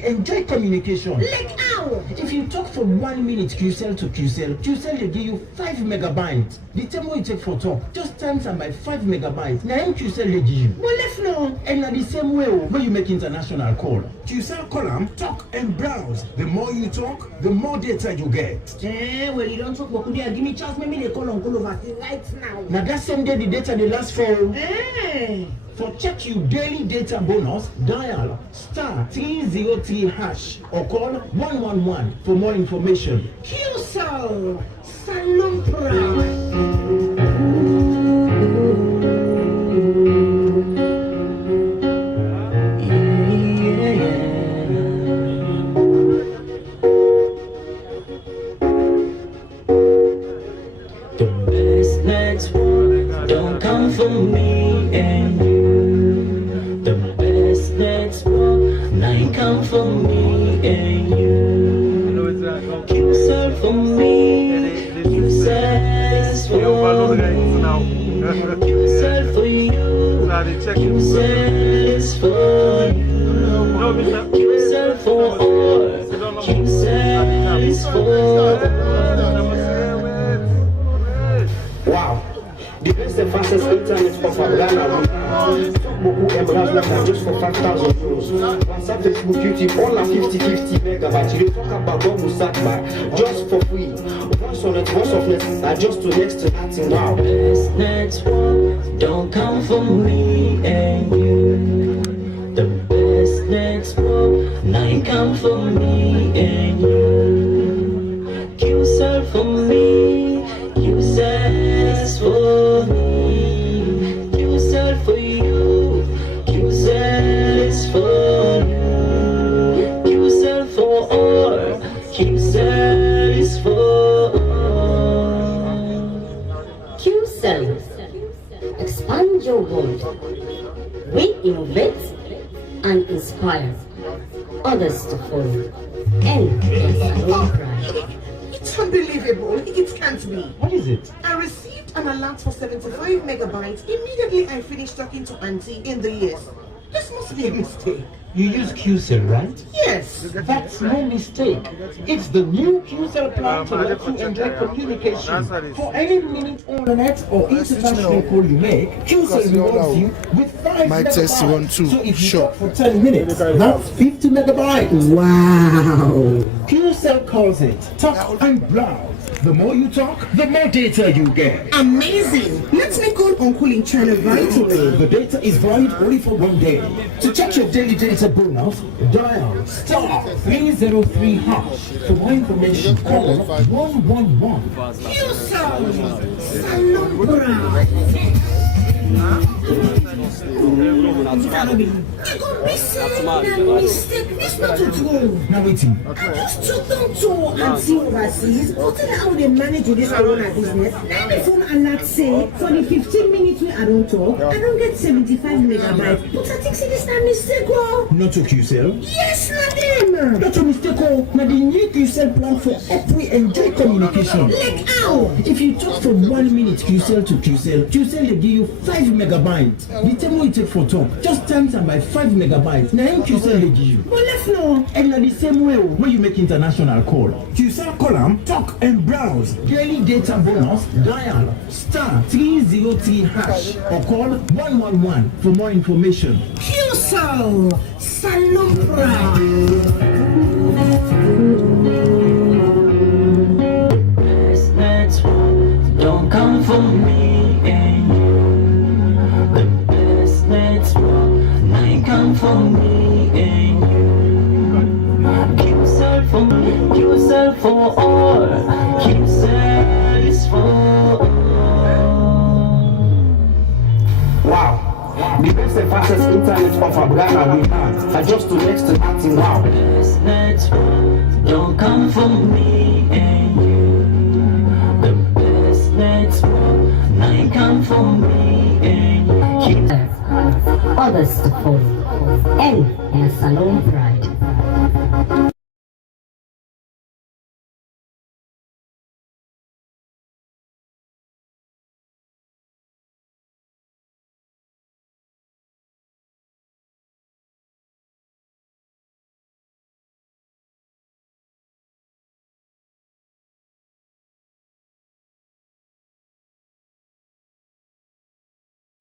free enjoy communication. Like how? If you talk for 1 minute QCell to QCell they give you 5 megabytes. The time you take for talk, just times am by 5 megabytes. Now QCell they give you. Well, let's know. And na the same way when you make international call. QCell call am, talk and browse. The more you talk, the more data you get. Well, you don't talk about give me chance, maybe they call on overseas right now. Now that same day the data they last for. For check you daily data bonus, dial *303# or call 111 for more information. QCell, Salon Prime. The best next one don't come from me and you. The best next one now come from me and you. Keep yourself for me, you says for me. Keep yourself for you, you says for you. Keep yourself for all, you says for all. Wow, the best and fastest internet offer Ghana. Beaucoup and browse just for 5,000 euros. WhatsApp, Facebook, YouTube, all are 50-50 megabytes. You talk about Google Satellite just for free. Once on it, once off net, just to next to nothing. Wow. Best network don't come from me and you. The best network now you come from me and you. QCell for me, QCell for me, QCell for you, QCell for you, QCell for all, QCell for all. QCell. Expand your world. We innovate and inspire others to follow. And It's unbelievable. It can't be. What is it? I received an alert for 75 megabytes immediately I finished talking to Auntie in the US. This must be a mistake. You use QCell, right? Yes. That's no mistake. It's the new QCell plan to let you enjoy communication. For any minute internet or international call you make, QCell rewards you with 5 megabytes. So if you talk for 10 minutes, that's 50 megabytes. Wow. QCell calls it talk and browse. The more you talk, the more data you get. Amazing. Let me call Uncle in China right away. The data is valid only for 1 day. To check your daily data bonus, dial *303#. For more information, call 111. QCell, Salon Prime. Now waiting. Just took them to Auntie overseas. But tell her how they manage with this corona business. Let me phone alert say for the 15 minutes when I don't talk, I don't get 75 megabytes. But I think it's a mistake. Not to QCell. Yes, madam. Not a mistake. Now the new QCell plan for every enjoy communication. Like how? If you talk for 1 minute QCell to QCell they give you 5 megabytes. The time you take for talk, just times am by 5 megabytes. Now QCell they give you. But let's know. And na the same way when you make international call. QCell call am, talk and browse. Daily data bonus, dial *303# or call 111 for more information. QCell, Salon Prime. Best network don't come from me and you. The best network now you come from me and you. QCell for me, QCell for all, QCell is for all. Wow. The best and fastest internet offer Ghana we have. Just to next to nothing. Wow. Best network don't come from me and you. The best network now you come from me and you. others to follow. And Salon Pride.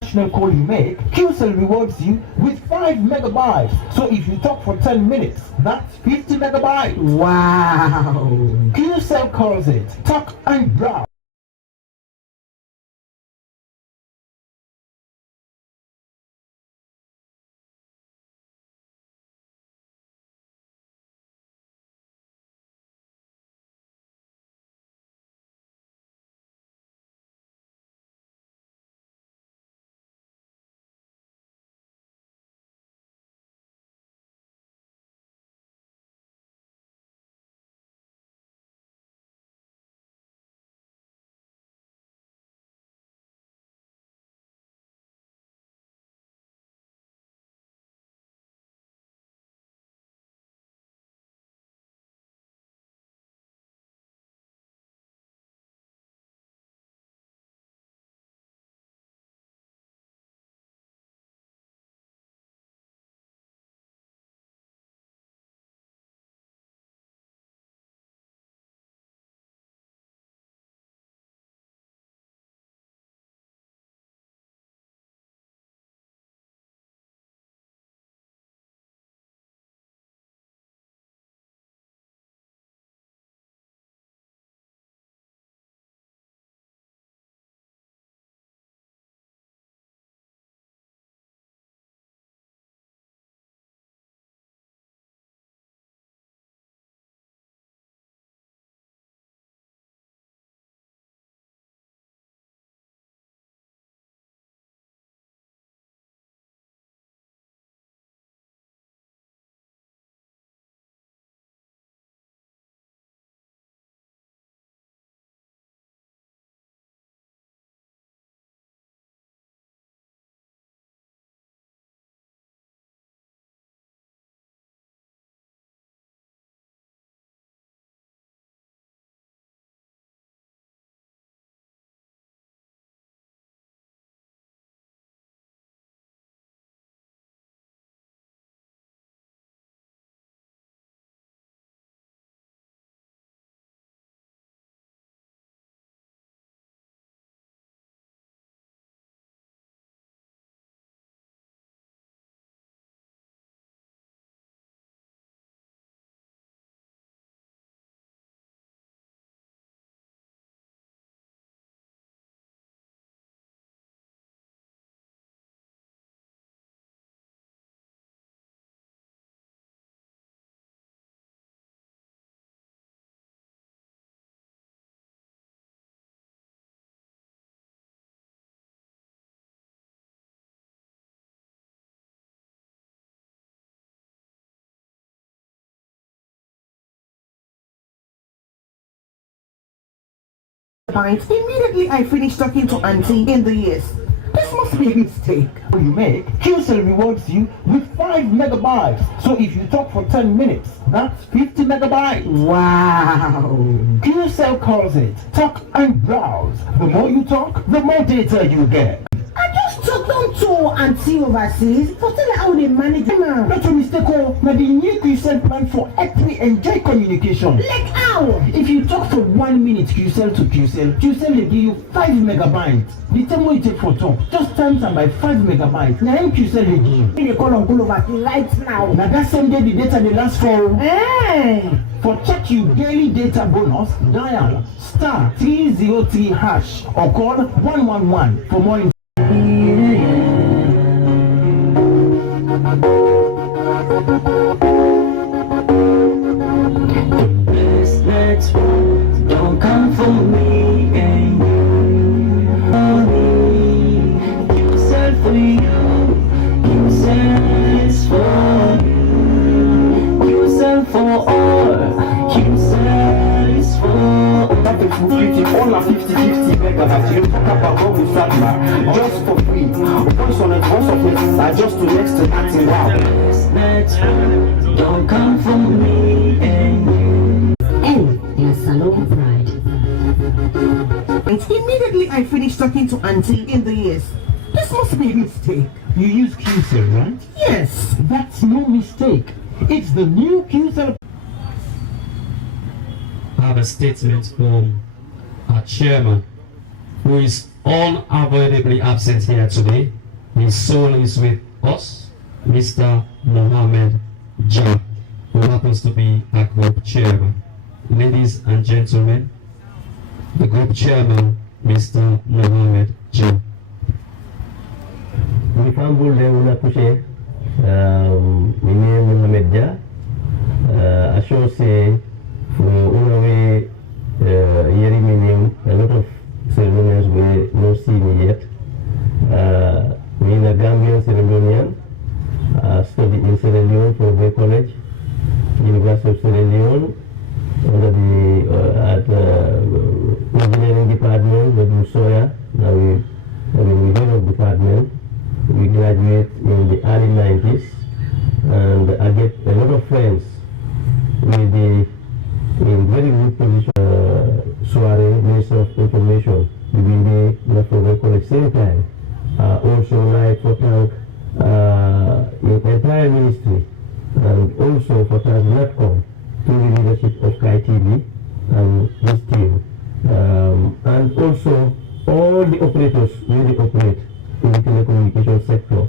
international call you make, QCell rewards you with 5 megabytes. So if you talk for 10 minutes, that's 50 megabytes. Wow. QCell calls it talk and browse. Immediately I finished talking to Auntie in the years. This must be a mistake. You make, QCell rewards you with 5 megabytes. So if you talk for 10 minutes, that's 50 megabytes. Wow. QCell calls it talk and browse. The more you talk, the more data you get. I just talked on to Auntie overseas for tell her how they manage it. Not a mistake, oh, now the new QCell plan for X3 enjoy communication. Like how? If you talk for 1 minute QCell to QCell will give you 5 megabytes. The time you take for talk, just times them by 5 megabytes. Now QCell will give. They call on overseas right now. Now that same day the data they last for. Hey. For check you daily data bonus, dial *303# or call 111 for more information. Best that's wrong, don't come for me and you. You said for you, you said for you, you said for all, you said for all are 50-50 megabytes. You talk about Google Sadma just for free. Voice on it, voice of it, just to next to acting wow. Don't come for me and you. And their Salon Pride. Immediately I finished talking to Auntie in the years. This must be a mistake. You use QCell, right? Yes. That's no mistake. It's the new QCell. I have a statement from our chairman, who is unavoidably absent here today, His soul is with us, Mr. Mohammed Jah, who happens to be a group chairman. Ladies and gentlemen, the group chairman, Mr. Mohammed Jah. Mi fambul de una couche, mi Mohammed Jah, associé for una way, yeri meaning a lot of ceremonies we not see me yet. Me in a Gambian Ceremonian, studied in Sierra Leone for Bay College, University of Sierra Leone, under the engineering department with Musoya. Now we head of department. We graduate in the early 90s, and I get a lot of friends with the in very good position. Soare, Minister of Information, the National College, same time. Also like for thank the entire ministry, and also for thank NATCOM through the leadership of Kai TV and this team, and also all the operators really operate in the telecommunication sector,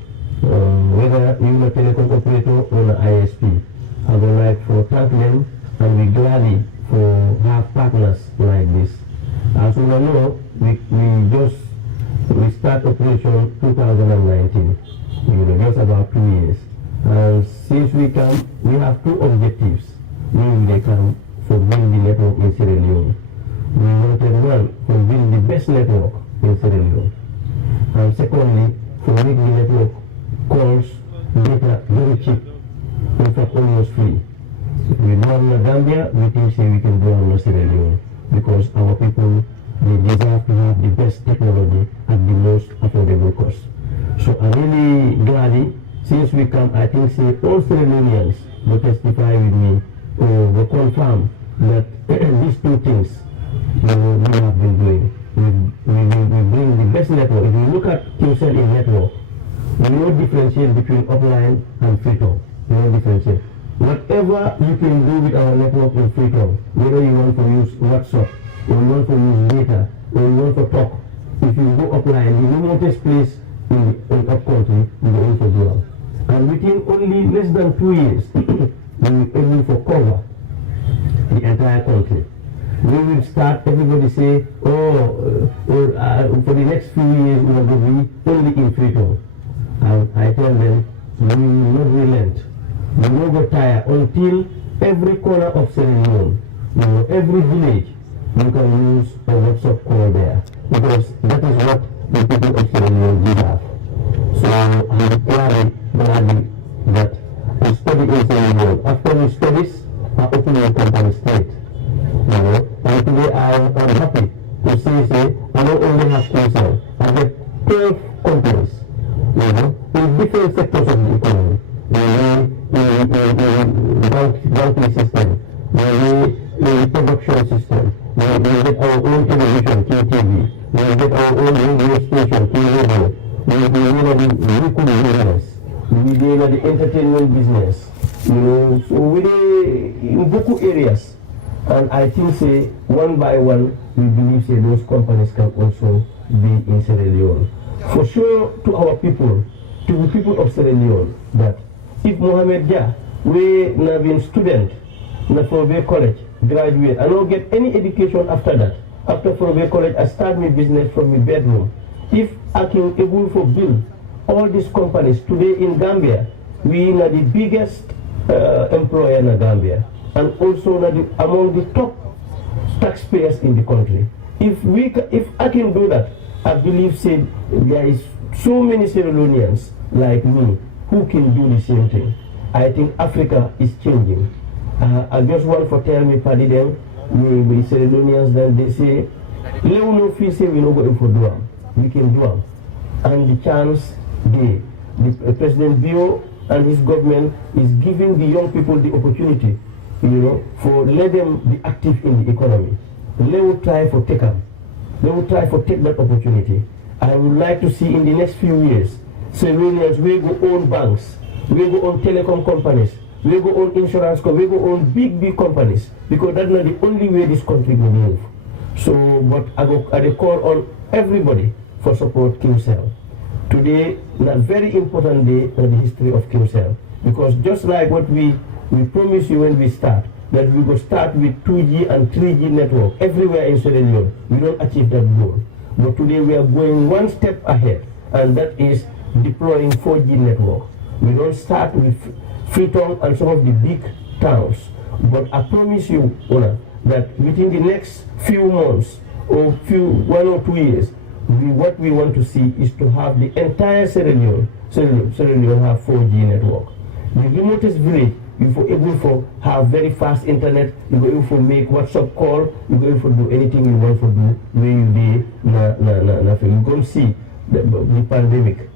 whether you're a telecom operator or an ISP. I would like to thank them, and we gladly for have partners like this. As we know, we start operation 2019, just about 2 years. And since we come, we have two objectives. They come for building the network in Sierra Leone. We wanted one to build the best network in Sierra Leone. And secondly, to make the network calls data very cheap, in fact almost free. If we do in Gambia, we think we can do in Sierra Leone, because our people, they deserve to have the best technology at the most affordable cost. So I'm really glad, since we come, I think all Sierra Leoneans will testify with me, or will confirm that these two things we have been doing. We bring the best network. If you look at QCell in network, we don't differentiate between offline and Freetown. We don't differentiate. Whatever you can do with our network in Freetown, whether you want to use WhatsApp, or you want to use data, or you want to talk, if you go offline, the remotest place in up country, you go for dual. And within only less than 2 years, we will be able to cover the entire country. We will start, everybody say, for the next few years we are going to be only in Freetown. And I tell them, we will not relent. We will not tire until every corner of Sierra Leone, every village, you can use a WhatsApp call there. Because that is what the people of Sierra Leone deserve. So I'm glad that we study in Sierra Leone. After we studies, I open a company straight. And today I am happy to say I don't only have QCell. I get 12 companies, in different sectors of the economy. Banking system, the production system, we get our own television, QTV, we get our own radio station, QRadio, we the business, we do the entertainment business, so we in beaucoup areas. And I think one by one, we believe those companies can also be in Sierra Leone. For sure, to our people, to the people of Sierra Leone, that if Mohammed Jah, we have been student in the Bay College, graduate, I don't get any education after that. After Bay College, I start my business from my bedroom. If I can able to build all these companies today in Gambia, we are the biggest employer in Gambia, and also among the top taxpayers in the country. If I can do that, I believe there is so many Sierra Leoneans like me who can do the same thing. I think Africa is changing. I just want to tell me, Paddy, them, the Sierra Leoneans, that they say, we no go for Duam. We can do it. And the chance, the President Bio and his government is giving the young people the opportunity, for let them be active in the economy. They will try for take them. They will try for take that opportunity. I would like to see in the next few years, Sierra we go own banks, we go own telecom companies, we go own insurance companies, we go own big companies, because that's not the only way this country will move. So, but I call on everybody for support QCell. Today, a very important day in the history of QCell, because just like what we promised you when we start, that we will start with 2G and 3G network everywhere in Sierra Leone. We don't achieve that goal. But today we are going one step ahead, and that is deploying 4G network. We don't start with Freetown and some of the big towns, but I promise you, Ona, that within the next few months or 1 or 2 years, what we want to see is to have the entire Sierra Leone have 4G network. The remotest village, you for able to have very fast internet, you go able to make WhatsApp call, you go able to do anything you want to do where you be you can see the pandemic,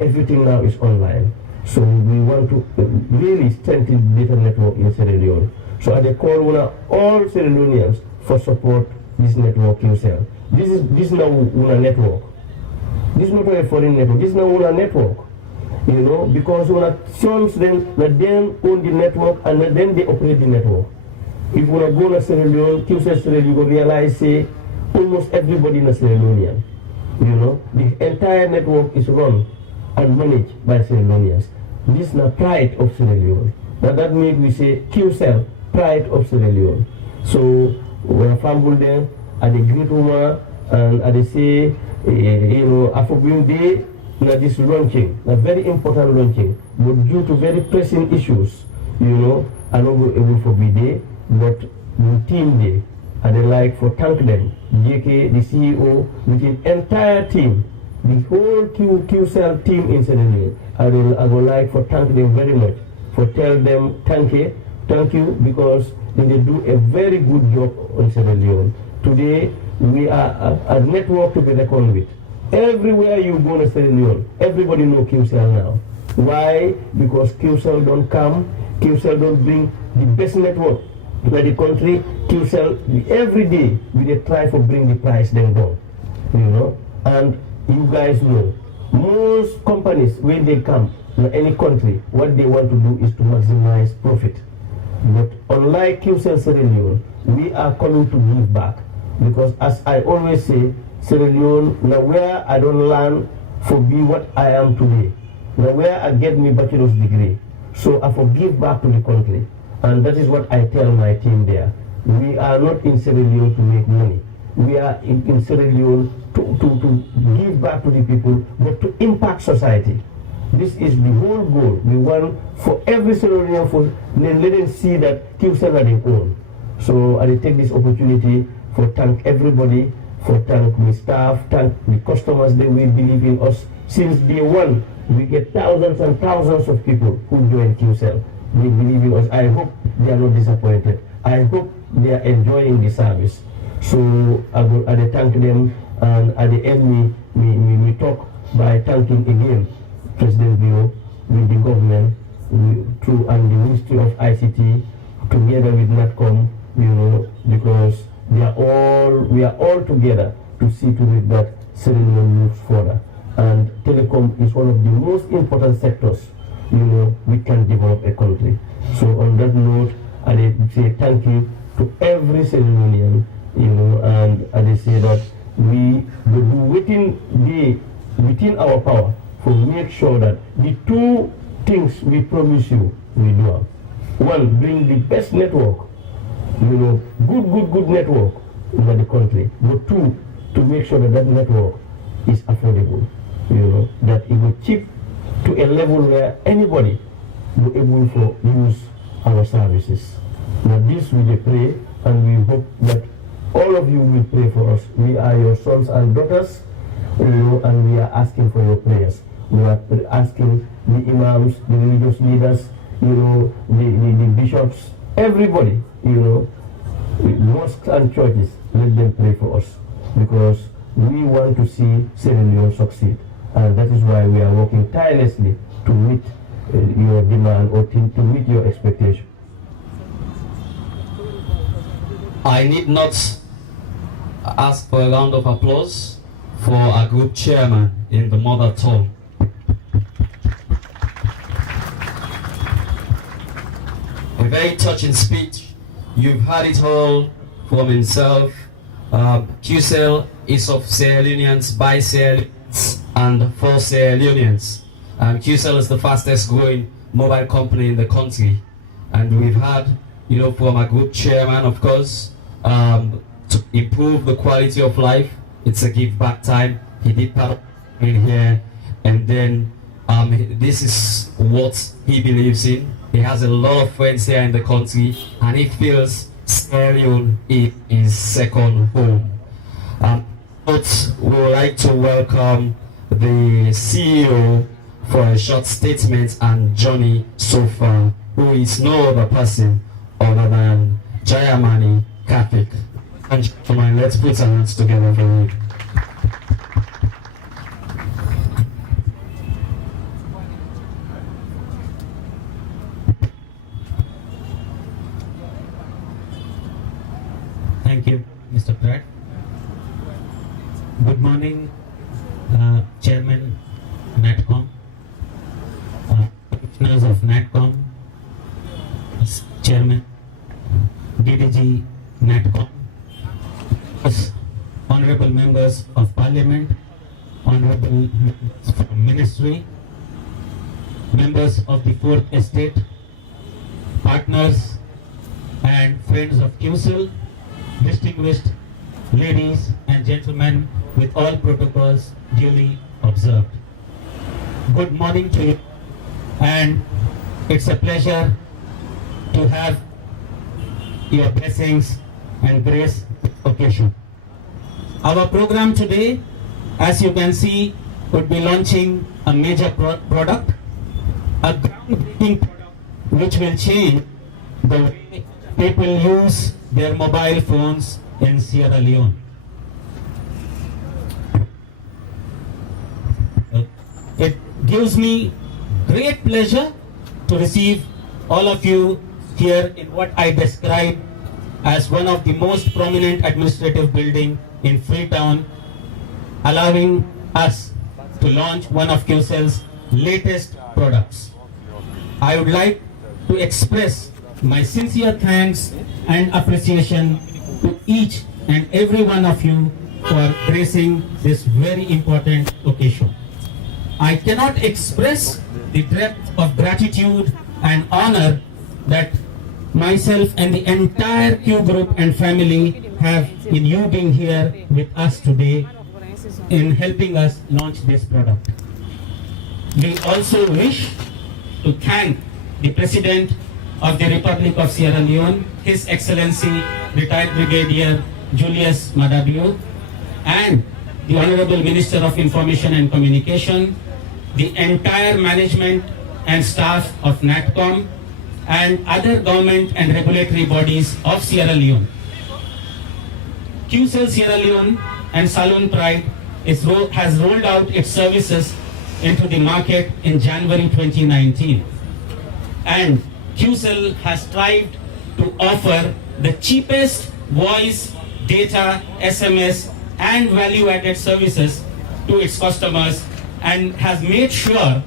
everything now is online. So we want to really strengthen the data network in Sierra Leone. So I call all Sierra Leoneans for support this network QCell. This now una network. This is not a foreign network. This is now una network. Because una sons them own the network and then they operate the network. If you go to Sierra Leone, QCell Sierra Leone, you will realize say almost everybody in Sierra Leonean. The entire network is run and managed by Sierra Leoneans. This is the pride of Sierra Leone. Now that makes we say QCell, pride of Sierra Leone. So when I fumble them, at the great woman, and at the say, Afobim Day, this launching, a very important launching, but due to very pressing issues, I not go able to be there, but the team day, I'd like for thank them, JK, the CEO, with the entire team, the whole QCell team in Sierra Leone. I would like for thank them very much, for tell them thank you, because they do a very good job on Sierra Leone. Today, we are a network to be reckoned with. Everywhere you go in Sierra Leone, everybody knows QCell now. Why? Because QCell don't come, QCell don't bring the best network to the country. QCell, every day, we try to bring the price them down. And you guys know, most companies, when they come to any country, what they want to do is to maximize profit. But unlike QCell Sierra Leone, we are coming to give back. Because as I always say, Sierra Leone, now where I don't learn for be what I am today. Now where I get my bachelor's degree. So I give back to the country. And that is what I tell my team there. We are not in Sierra Leone to make money. We are in Sierra Leone to give back to the people, but to impact society. This is the whole goal. We want for every Sierra Leone, for let them see that QCell are their own. So I take this opportunity for thank everybody, for thank the staff, thank the customers that will believe in us. Since day one, we get thousands and thousands of people who join QCell. They believe in us. I hope they are not disappointed. I hope they are enjoying the service. So I thank them, and at the end we talk by thanking again President Bio with the government and the Ministry of ICT together with NATCOM, because we are all together to see to it that Sierra Leone moves further. And telecom is one of the most important sectors, we can develop a country. So on that note, I say thank you to every Sierra Leonean, and I say that we will do within our power to make sure that the two things we promise you, we do. One, bring the best network, good network in the country. But two, to make sure that network is affordable, that it will cheap to a level where anybody will be able to use our services. Now this we pray, and we hope that all of you will pray for us. We are your sons and daughters, and we are asking for your prayers. We are asking the imams, the religious leaders, the bishops, everybody, mosques and churches, let them pray for us, because we want to see Sierra Leone succeed. And that is why we are working tirelessly to meet your demand or to meet your expectation. I need not ask for a round of applause for our group chairman in the mother tongue. A very touching speech. You've heard it all from himself. QCell is of Sierra Leoneans, by Sierra Leoneans, and for Sierra Leoneans. QCell is the fastest growing mobile company in the country, and we've had, from our group chairman, of course, to improve the quality of life. It's a give back time. He did part in here, and then this is what he believes in. He has a lot of friends here in the country, and he feels Sierra Leone is his second home. But we would like to welcome the CEO for a short statement, and Johnny Sofa, who is no other person other than Jayamani Kathik. And gentlemen, let's put our hands together for you. Thank you, Mr. Pratt. Good morning, Chairman NATCOM, commissioners of NATCOM, Chairman, DDG NATCOM, honorable members of Parliament, honorable members from Ministry, members of the Fourth Estate, partners and friends of QCell, distinguished ladies and gentlemen, with all protocols duly observed. Good morning to you, and it's a pleasure to have your blessings and grace occasion. Our program today, as you can see, would be launching a major product, a groundbreaking product which will change the way people use their mobile phones in Sierra Leone. It gives me great pleasure to receive all of you here in what I describe as one of the most prominent administrative buildings in Freetown, allowing us to launch one of QCell's latest products. I would like to express my sincere thanks and appreciation to each and every one of you for gracing this very important occasion. I cannot express the depth of gratitude and honor that myself and the entire Q Group and family have in you being here with us today in helping us launch this product. We also wish to thank the President of the Republic of Sierra Leone, His Excellency Retired Brigadier Julius Maada Bio, and the Honorable Minister of Information and Communication, the entire management and staff of NATCOM, and other government and regulatory bodies of Sierra Leone. QCell Sierra Leone and Saloon Pride has rolled out its services into the market in January 2019. And QCell has strived to offer the cheapest voice, data, SMS, and value-added services to its customers, and has made sure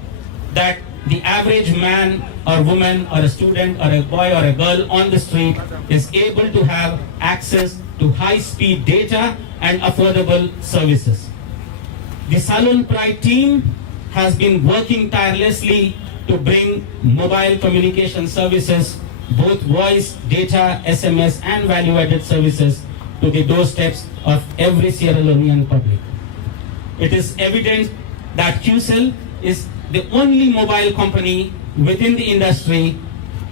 that the average man or woman or a student or a boy or a girl on the street is able to have access to high-speed data and affordable services. The Saloon Pride team has been working tirelessly to bring mobile communication services, both voice, data, SMS, and value-added services to the doorsteps of every Sierra Leonean public. It is evident that QCell is the only mobile company within the industry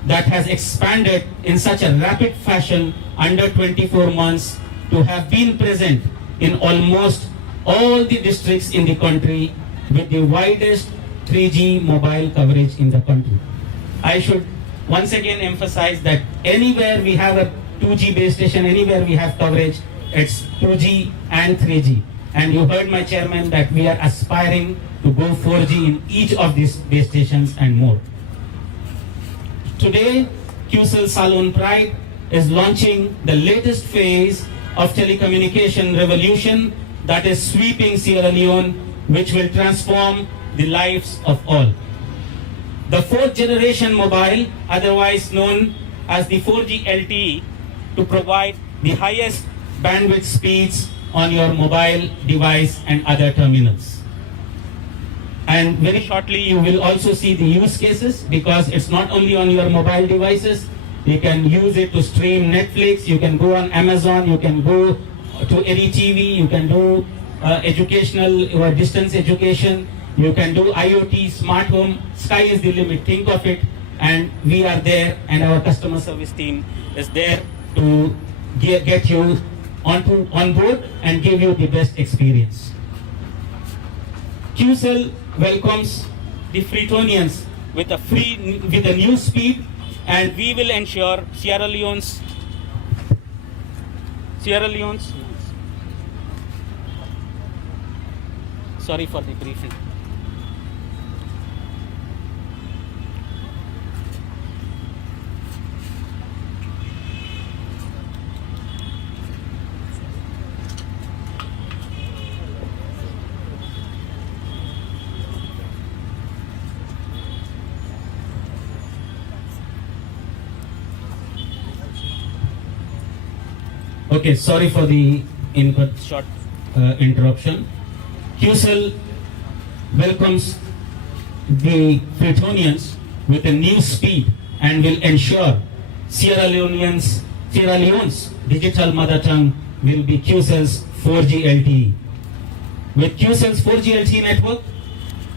that has expanded in such a rapid fashion under 24 months to have been present in almost all the districts in the country with the widest 3G mobile coverage in the country. I should once again emphasize that anywhere we have a 2G base station, anywhere we have coverage, it's 2G and 3G. And you heard my chairman that we are aspiring to go 4G in each of these base stations and more. Today, QCell Saloon Pride is launching the latest phase of telecommunication revolution that is sweeping Sierra Leone, which will transform the lives of all. The fourth generation mobile, otherwise known as the 4G LTE, to provide the highest bandwidth speeds on your mobile device and other terminals. And very shortly you will also see the use cases, because it's not only on your mobile devices. You can use it to stream Netflix, you can go on Amazon, you can go to any TV, you can do educational or distance education, you can do IoT, smart home. Sky is the limit, think of it. And we are there, and our customer service team is there to get you on board and give you the best experience. QCell welcomes the Freetonians with a new speed, and we will ensure Sierra Leone's sorry for the briefing. Okay, sorry for the short interruption. QCell welcomes the Freetonians with a new speed and will ensure Sierra Leone's digital mother tongue will be QCell's 4G LTE. With QCell's 4G LTE network,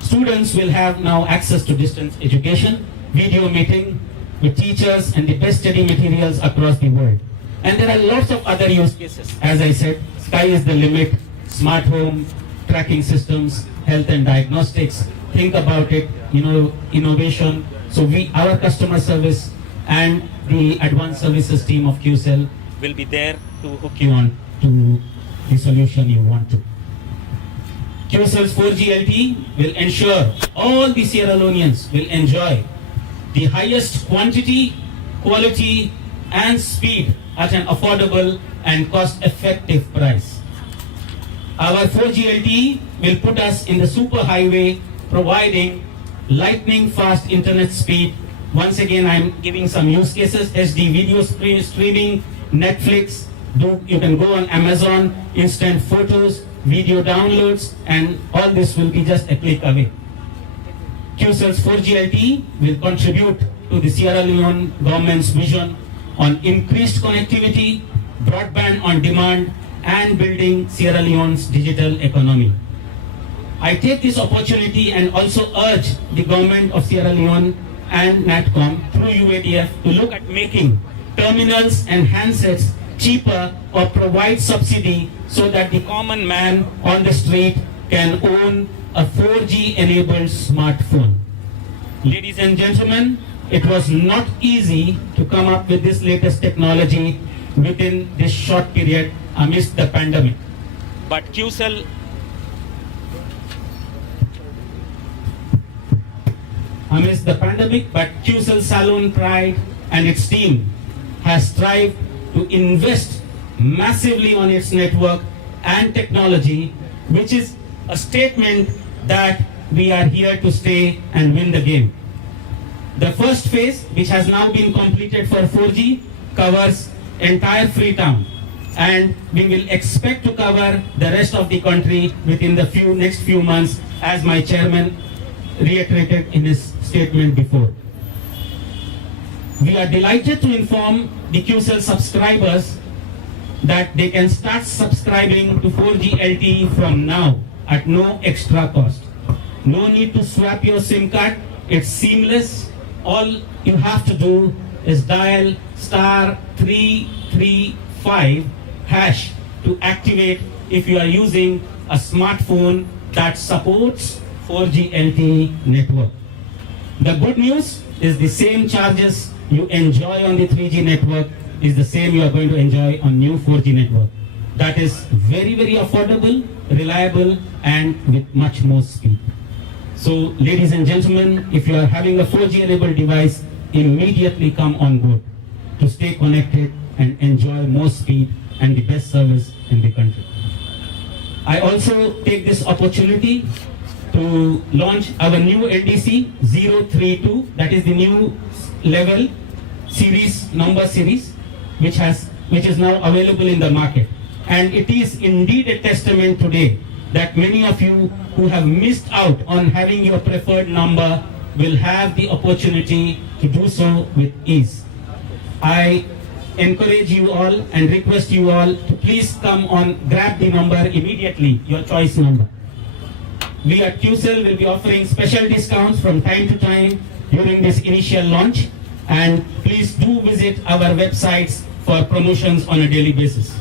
students will have now access to distance education, video meeting with teachers, and the best study materials across the world. And there are lots of other use cases. As I said, sky is the limit. Smart home, tracking systems, health and diagnostics. Think about it, innovation. So our customer service and the advanced services team of QCell will be there to hook you on to the solution you want to. QCell's 4G LTE will ensure all the Sierra Leoneans will enjoy the highest quantity, quality, and speed at an affordable and cost-effective price. Our 4G LTE will put us in the superhighway, providing lightning-fast internet speed. Once again, I'm giving some use cases: HD video streaming, Netflix. You can go on Amazon, instant photos, video downloads, and all this will be just a click away. QCell's 4G LTE will contribute to the Sierra Leone government's vision on increased connectivity, broadband on demand, and building Sierra Leone's digital economy. I take this opportunity and also urge the government of Sierra Leone and NATCOM through UADF to look at making terminals and handsets cheaper or provide subsidy so that the common man on the street can own a 4G enabled smartphone. Ladies and gentlemen, it was not easy to come up with this latest technology within this short period amidst the pandemic. But QCell Salon Pride and its team has strived to invest massively on its network and technology, which is a statement that we are here to stay and win the game. The first phase, which has now been completed for 4G, covers entire Freetown, and we will expect to cover the rest of the country within the next few months, as my chairman reiterated in his statement before. We are delighted to inform the QCell subscribers that they can start subscribing to 4G LTE from now at no extra cost. No need to swap your SIM card. It's seamless. All you have to do is dial *335# to activate if you are using a smartphone that supports 4G LTE network. The good news is the same charges you enjoy on the 3G network is the same you are going to enjoy on new 4G network. That is very, very affordable, reliable, and with much more speed. So, ladies and gentlemen, if you are having a 4G enabled device, immediately come on board to stay connected and enjoy more speed and the best service in the country. I also take this opportunity to launch our new NDC 032, that is the new level number series, which is now available in the market. And it is indeed a testament today that many of you who have missed out on having your preferred number will have the opportunity to do so with ease. I encourage you all and request you all to please come on, grab the number immediately, your choice number. We at QCell will be offering special discounts from time to time during this initial launch, and please do visit our websites for promotions on a daily basis.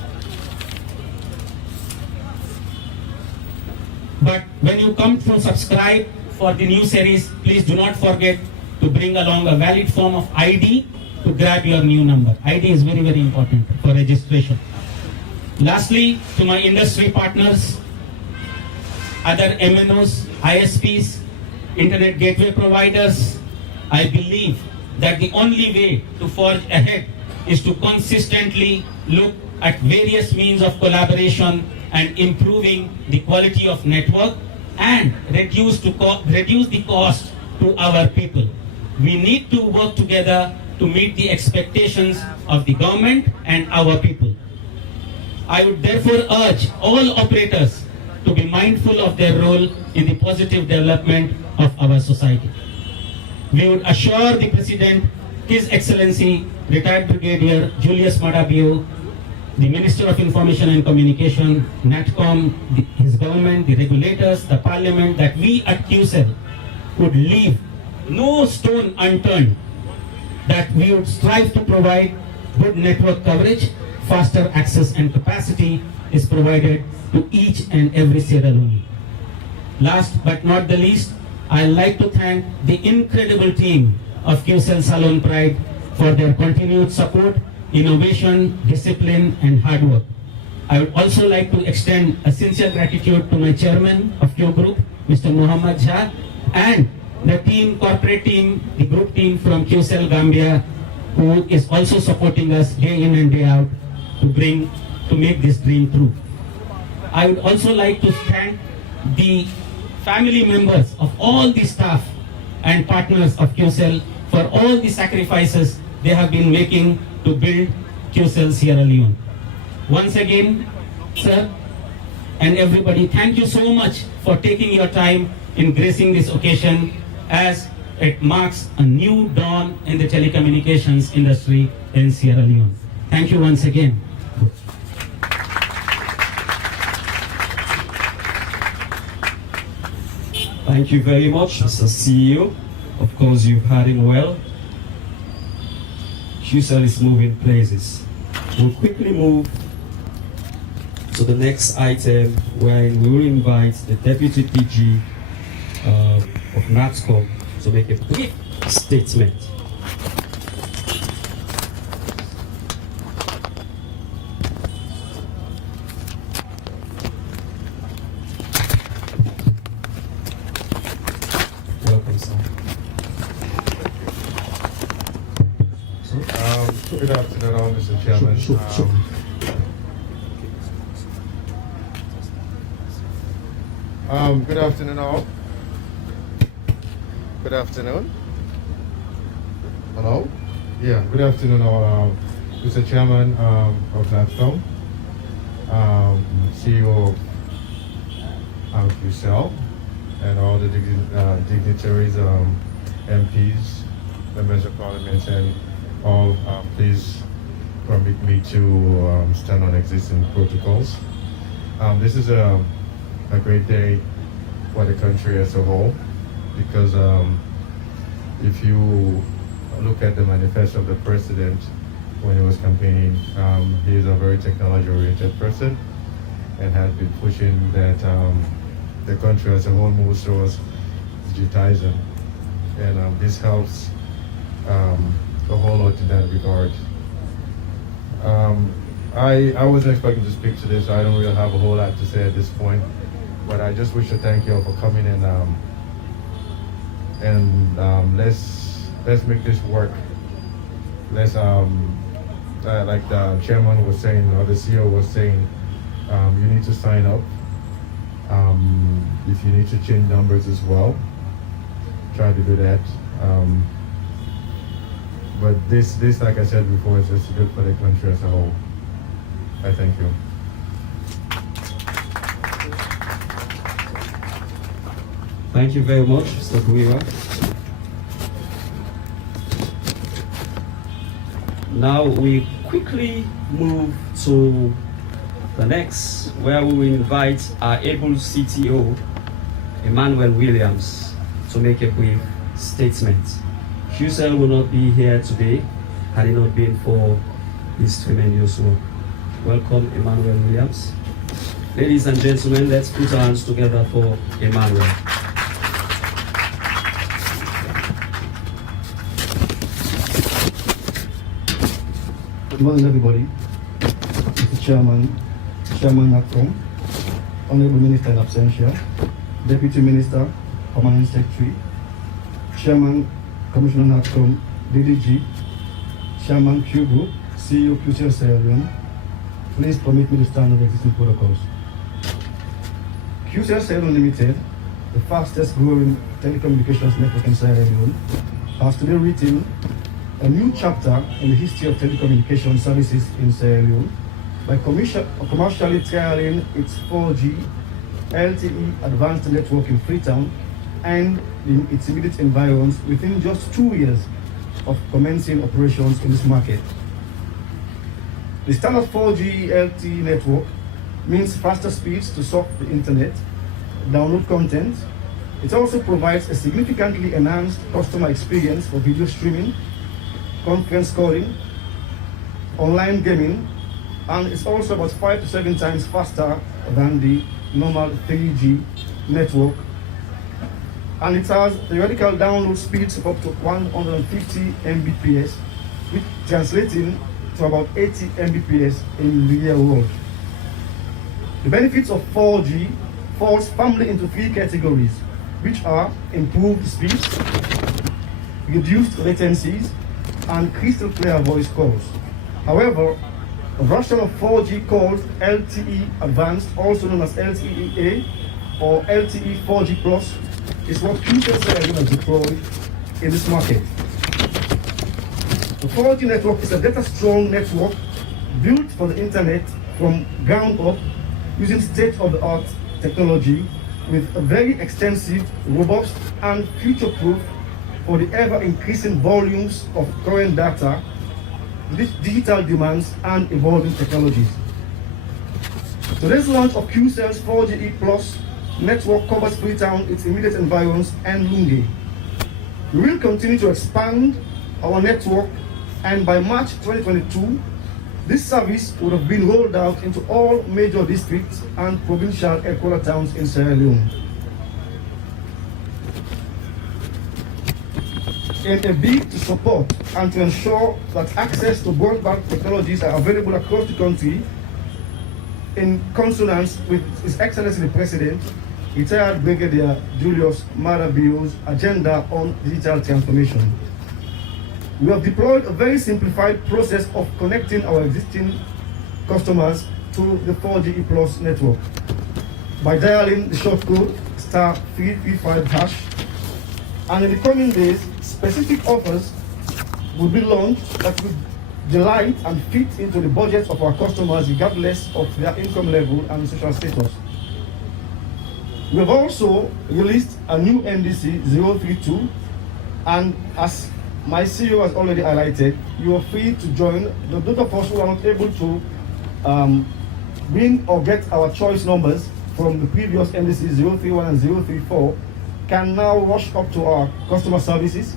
But when you come to subscribe for the new series, please do not forget to bring along a valid form of ID to grab your new number. ID is very, very important for registration. Lastly, to my industry partners, other MNOs, ISPs, internet gateway providers, I believe that the only way to forge ahead is to consistently look at various means of collaboration and improving the quality of network and reduce the cost to our people. We need to work together to meet the expectations of the government and our people. I would therefore urge all operators to be mindful of their role in the positive development of our society. We would assure the President, His Excellency, Retired Brigadier Julius Maada Bio, the Minister of Information and Communication, NATCOM, his government, the regulators, the Parliament, that we at QCell would leave no stone unturned, that we would strive to provide good network coverage, faster access and capacity is provided to each and every Sierra Leone. Last but not the least, I'd like to thank the incredible team of QCell Salon Pride for their continued support, innovation, discipline, and hard work. I would also like to extend a sincere gratitude to my chairman of Q Group, Mr. Muhammad Jha, and the team, corporate team, the group team from QCell Gambia, who is also supporting us day in and day out to make this dream true. I would also like to thank the family members of all the staff and partners of QCell for all the sacrifices they have been making to build QCell Sierra Leone. Once again, sir, and everybody, thank you so much for taking your time in gracing this occasion, as it marks a new dawn in the telecommunications industry in Sierra Leone. Thank you once again. Thank you very much, Mr. CEO. Of course, you've had him well. QCell is moving places. We'll quickly move to the next item, where we will invite the Deputy DG of NATCOM to make a brief statement. Welcome, sir. Good afternoon, all, Mr. Chairman. Good afternoon, all. Good afternoon. Hello? Yeah, good afternoon, all. Mr. Chairman of NATCOM, CEO of QCell, and all the dignitaries, MPs, members of parliament, and all, please permit me to stand on existing protocols. This is a great day for the country as a whole, because if you look at the manifesto of the president when he was campaigning, he is a very technology-oriented person and has been pushing that the country as a whole moves towards digitizing, and this helps a whole lot in that regard. I wasn't expecting to speak to this, so I don't really have a whole lot to say at this point, but I just wish to thank you all for coming in, and let's make this work. Let's like the chairman was saying, or the CEO was saying, you need to sign up. If you need to change numbers as well, try to do that. But this, like I said before, is just good for the country as a whole. I thank you. Thank you very much, Mr. Guira. Now we quickly move to the next, where we will invite our able CTO, Emmanuel Williams, to make a brief statement. QCell will not be here today had it not been for his tremendous work. Welcome, Emmanuel Williams. Ladies and gentlemen, let's put our hands together for Emmanuel. Good morning, everybody. Mr. Chairman NATCOM, Honorable Minister in absentia, Deputy Minister, Permanent Secretary, Chairman, Commissioner NATCOM, DDG, Chairman Q Group, CEO QCell Sierra Leone. Please permit me to stand on the existing protocols. QCell Sierra Leone Limited, the fastest growing telecommunications network in Sierra Leone, has today written a new chapter in the history of telecommunication services in Sierra Leone by commercially trialing its 4G LTE advanced network in Freetown and in its immediate environs within just 2 years of commencing operations in this market. The standard 4G LTE network means faster speeds to surf the internet, download content. It also provides a significantly enhanced customer experience for video streaming, conference calling, online gaming, and it's also about 5 to 7 times faster than the normal 3G network. And it has theoretical download speeds of up to 150 Mbps, which translating to about 80 Mbps in the real world. The benefits of 4G falls firmly into 3 categories, which are improved speeds, reduced latencies, and crystal clear voice calls. However, a version of 4G called LTE Advanced, also known as LTE-A or LTE 4G Plus, is what QCell has deployed in this market. The 4G network is a data-strong network built for the internet from ground up using state-of-the-art technology with a very extensive, robust, and future-proof for the ever-increasing volumes of current data, digital demands, and evolving technologies. Today's launch of QCell's 4G Plus network covers Freetown, its immediate environs, and Lunge. We will continue to expand our network, and by March 2022, this service would have been rolled out into all major districts and provincial headquarter towns in Sierra Leone. In a bid to support and to ensure that access to broadband technologies are available across the country, in consonance with His Excellency the President, retired Brigadier Julius Maada Bio's agenda on digital transformation. We have deployed a very simplified process of connecting our existing customers to the 4G Plus network by dialing the short code *335#, and in the coming days, specific offers will be launched that will delight and fit into the budgets of our customers regardless of their income level and social status. We have also released a new NDC 032, and as my CEO has already highlighted, you are free to join. Those of us who are not able to win or get our choice numbers from the previous NDC 031 and 034 can now rush up to our customer services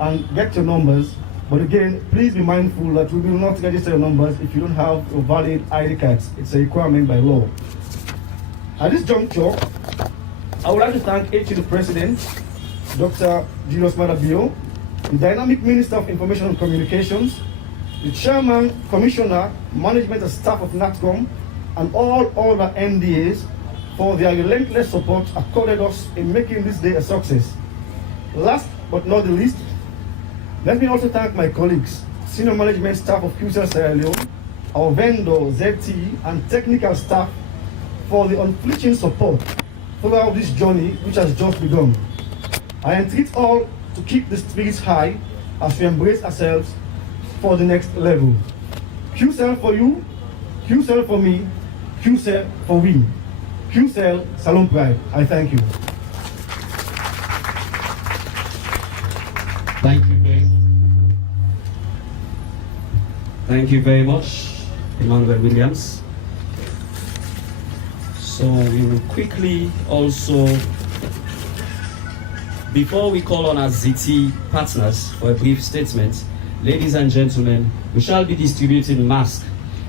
and get your numbers. But again, please be mindful that we will not register your numbers if you don't have a valid ID cards. It's a requirement by law. At this juncture, I would like to thank the President, Dr. Julius Maada Bio, the Dynamic Minister of Information and Communications, the Chairman, Commissioner, Management and Staff of NATCOM, and all other MDAs for their relentless support accorded us in making this day a success. Last but not the least, let me also thank my colleagues, senior management staff of QCell Sierra Leone, our vendor ZTE, and technical staff for the unflinching support throughout this journey which has just begun. I entreat all to keep the spirits high as we embrace ourselves for the next level. QCell for you, QCell for me, QCell for we. QCell Salon Pride. I thank you. Thank you very much, Emmanuel Williams. So we will quickly also, before we call on our ZT partners for a brief statement, ladies and gentlemen, we shall be distributing masks,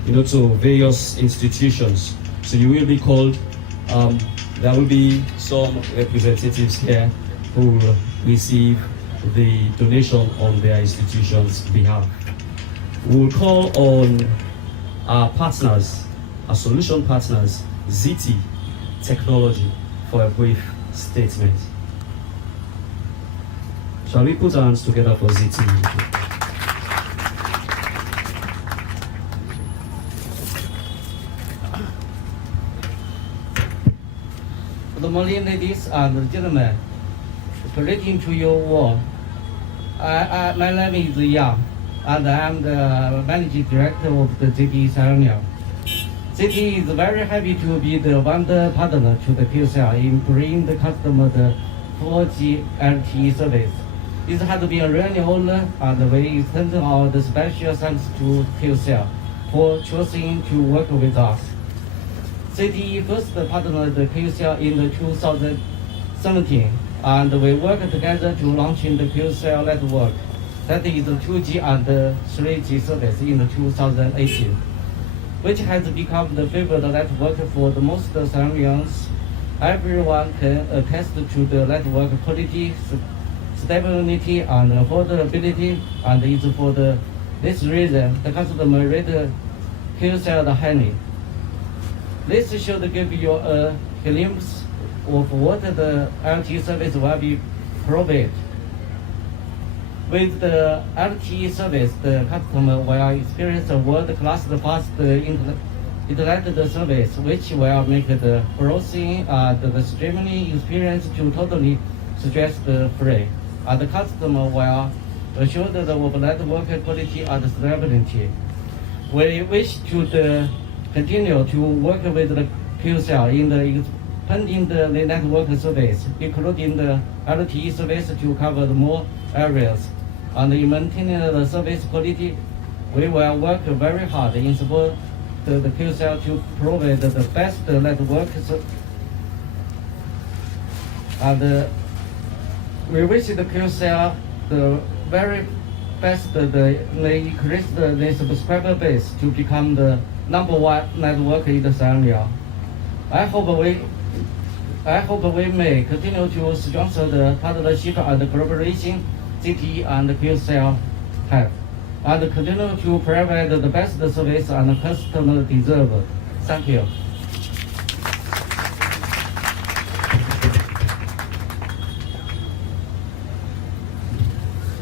to various institutions. So you will be called. There will be some representatives here who will receive the donation on their institution's behalf. We will call on our partners, our solution partners, ZT Technology, for a brief statement. Shall we put our hands together for ZT? Good morning, ladies and gentlemen. Greeting to you all. My name is Yang, and I am the managing director of the ZT Scienion. ZT is very happy to be the vendor partner to the QCell in bringing the customer the 4G LTE service. It has been a really honor, and we extend our special thanks to QCell for choosing to work with us. ZT first partnered the QCell in 2017, and we worked together to launch the QCell network, that is 2G and 3G service in 2018, which has become the favorite network for the most Scienions. Everyone can attest to the network quality, stability, and affordability, and it's for this reason the customer rate QCell highly. This should give you a glimpse of what the LTE service will be provided. With the LTE service, the customer will experience a world-class fast internet service, which will make the browsing and the streaming experience to totally stress-free. And the customer will assure the network quality and stability. We wish to continue to work with the QCell in the expanding the network service, including the LTE service to cover more areas. And in maintaining the service quality, we will work very hard in support the QCell to provide the best network. And we wish the QCell the very best, they increase the subscriber base to become the #1 network in the Scienion. I hope we may continue to strengthen the partnership and collaboration ZT and QCell have, and continue to provide the best service and customer deserve. Thank you.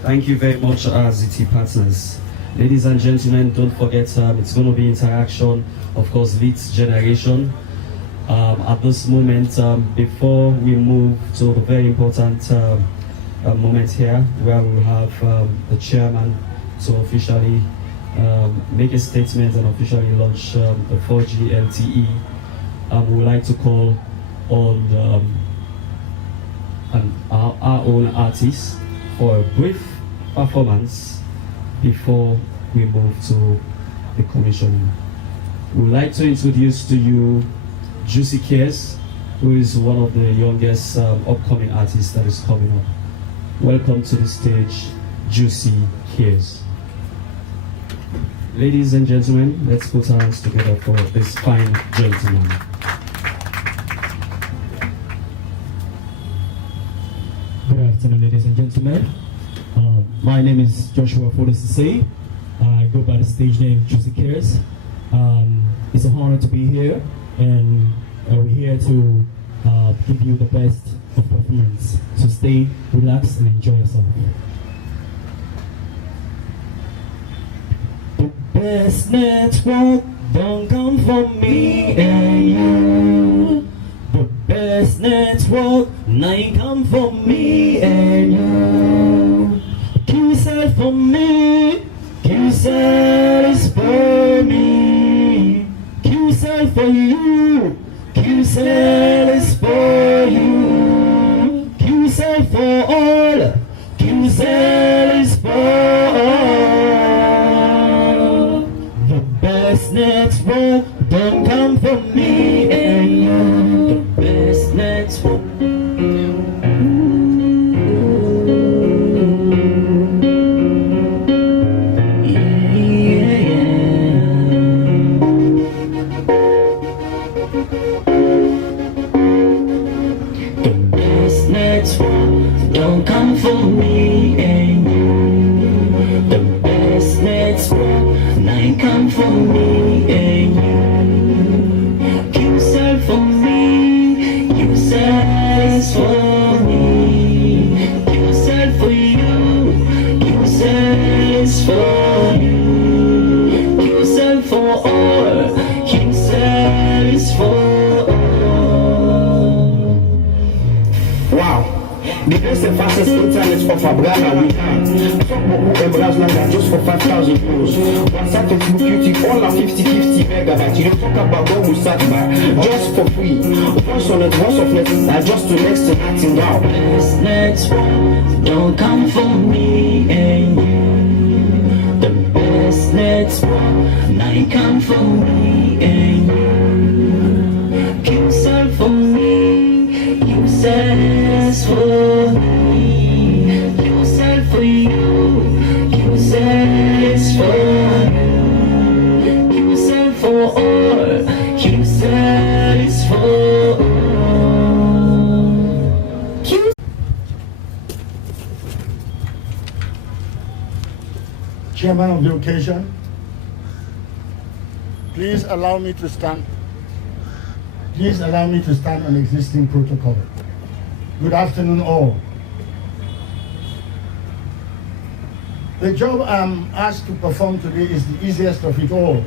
Thank you very much, ZT partners. Ladies and gentlemen, don't forget it's going to be interaction, of course, leads generation. At this moment, before we move to the very important moment here, where we'll have the chairman to officially make a statement and officially launch the 4G LTE, we would like to call on our own artists for a brief performance before we move to the commissioning. We would like to introduce to you Juicy Cares, who is one of the youngest upcoming artists that is coming up. Welcome to the stage, Juicy Cares. Ladies and gentlemen, let's put our hands together for this fine gentleman. Good afternoon, ladies and gentlemen. My name is Joshua Fodesise. I go by the stage name Juicy Cares. It's an honor to be here, and we're here to give you the best of performance. So stay relaxed and enjoy yourself. The best network don't come from me and you. The best network now come from me and you. QCell for me, QCell is for me. QCell for you, QCell is for you. QCell for all, QCell is for all. best network don't come from me and you. The best network. Don't come for me and you. The best network, now come for me and you. You sell for me, you sell for me. You sell for you, you sell for you. You sell for all, you sell for all. Wow. The best and fastest internet offer Ghana we have. Talk Boku Embrace London just for 5,000 euros. WhatsApp and QT all are 50 megabytes. You don't talk about what we start by just for free. Once on it, once off net, just to next to nothing now. Best network, don't come for me and you. The best network, now you come for me and you. You sell for me, you sell for me. You sell for you, you sell for you. You sell for all, you sell for all. Chairman of the occasion, please allow me to stand. Please allow me to stand on existing protocol. Good afternoon all. The job I'm asked to perform today is the easiest of it all,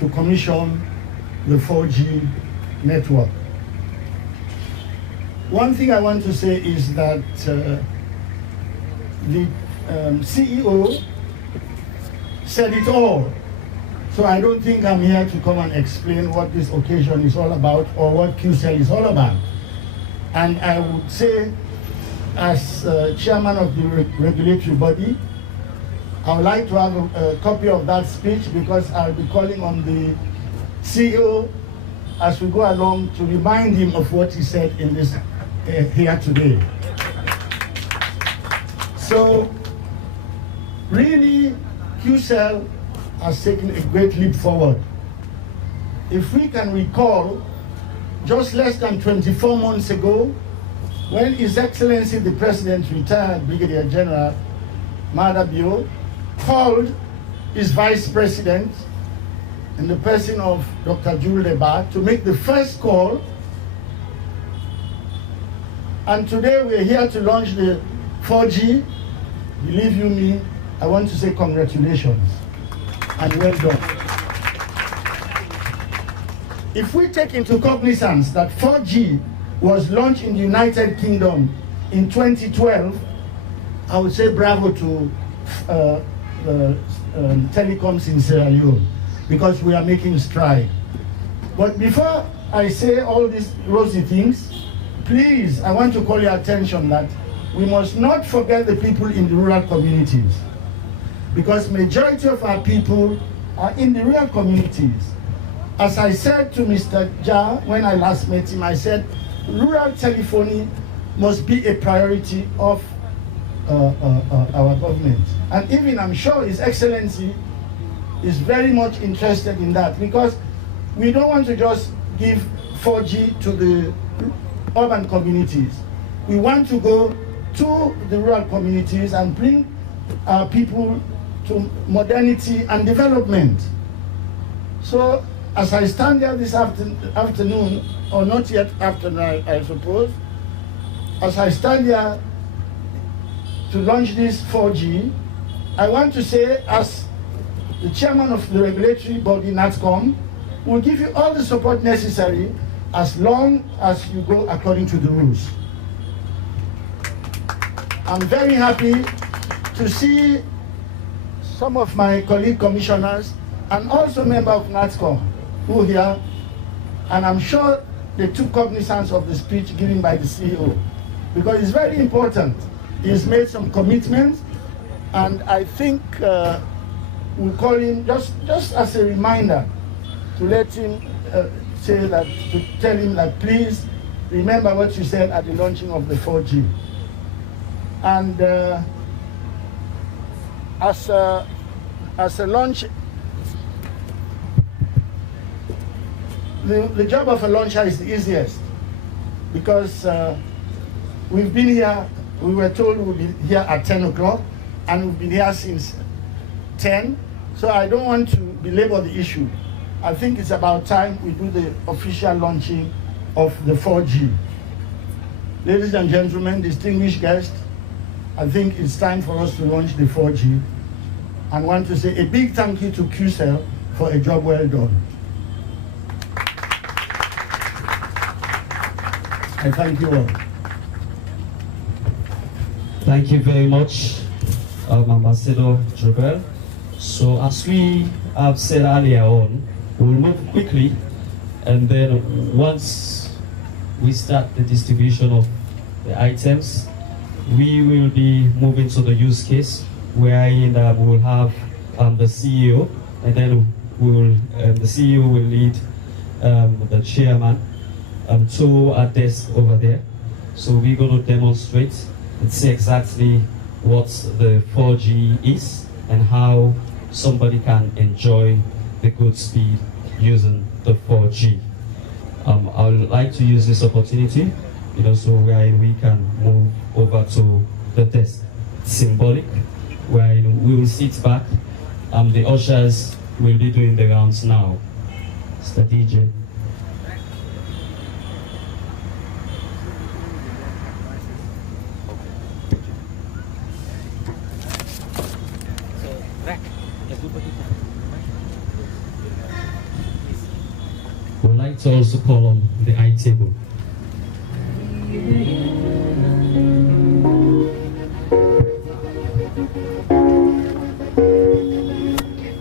to commission the 4G network. One thing I want to say is that the CEO said it all. So I don't think I'm here to come and explain what this occasion is all about or what QCell is all about. And I would say, as chairman of the regulatory body, I would like to have a copy of that speech because I'll be calling on the CEO as we go along to remind him of what he said in this here today. So, really, QCell has taken a great leap forward. If we can recall, just less than 24 months ago, when His Excellency the President, retired Brigadier General Maada Bio, called his Vice President in the person of Dr. Jules Deba to make the first call. And today we're here to launch the 4G. Believe you me, I want to say congratulations and well done. If we take into cognizance that 4G was launched in the United Kingdom in 2012, I would say bravo to telecoms in Sierra Leone, because we are making stride. But before I say all these rosy things, please, I want to call your attention that we must not forget the people in the rural communities, because majority of our people are in the rural communities. As I said to Mr. Jah when I last met him, I said rural telephony must be a priority of our government. And even I'm sure His Excellency is very much interested in that, because we don't want to just give 4G to the urban communities. We want to go to the rural communities and bring our people to modernity and development. So as I stand here this afternoon, or not yet afternoon, I suppose, as I stand here to launch this 4G, I want to say, as the chairman of the regulatory body, NATCOM, will give you all the support necessary as long as you go according to the rules. I'm very happy to see some of my colleague commissioners and also members of NATCOM who are here, and I'm sure they took cognizance of the speech given by the CEO, because it's very important. He's made some commitments, and I think we'll call him, just as a reminder, to let him to tell him that please remember what you said at the launching of the 4G. And as a launch, the job of a launcher is the easiest, because we've been here, we were told we'll be here at 10 o'clock, and we've been here since 10, so I don't want to belabor the issue. I think it's about time we do the official launching of the 4G. Ladies and gentlemen, distinguished guests, I think it's time for us to launch the 4G. I want to say a big thank you to QCell for a job well done. I thank you all. Thank you very much, Ambassador Jobel. So as we have said earlier on, we'll move quickly, and then once we start the distribution of the items, we will be moving to the use case, wherein we will have the CEO, and then the CEO will lead the chairman to a desk over there. So we're going to demonstrate and see exactly what the 4G is and how somebody can enjoy the good speed using the 4G. I would like to use this opportunity, so where we can move over to the desk. Symbolic, where we will sit back. The ushers will be doing the rounds now. Mr. DJ. We'd like to also call on the iTable.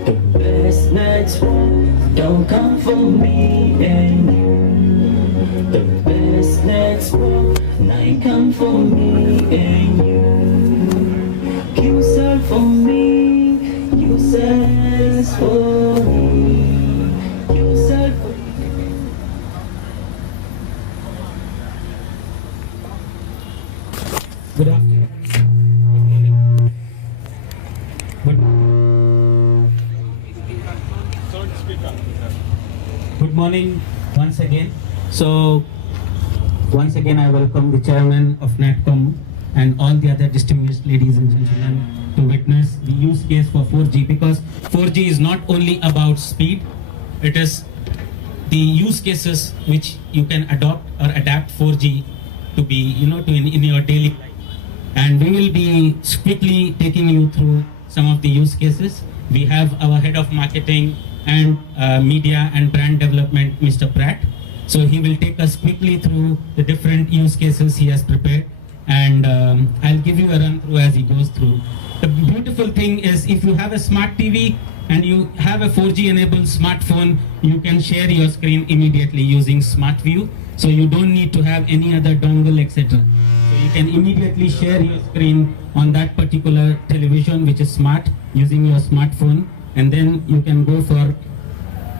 The best network don't come from me and you. The best network now come from me and you. You serve for me, you serve for me, you serve for me. Good afternoon. Good morning once again. So once again I welcome the chairman of NATCOM and all the other distinguished ladies and gentlemen to witness the use case for 4G, because 4G is not only about speed, it is the use cases which you can adopt or adapt 4G to be, in your daily life. And we will be quickly taking you through some of the use cases. We have our head of marketing and media and brand development, Mr. Pratt. So he will take us quickly through the different use cases he has prepared, and I'll give you a run through as he goes through. The beautiful thing is, if you have a smart TV and you have a 4G enabled smartphone, you can share your screen immediately using Smart View. So you don't need to have any other dongle, etc. So you can immediately share your screen on that particular television, which is smart, using your smartphone, and then you can go for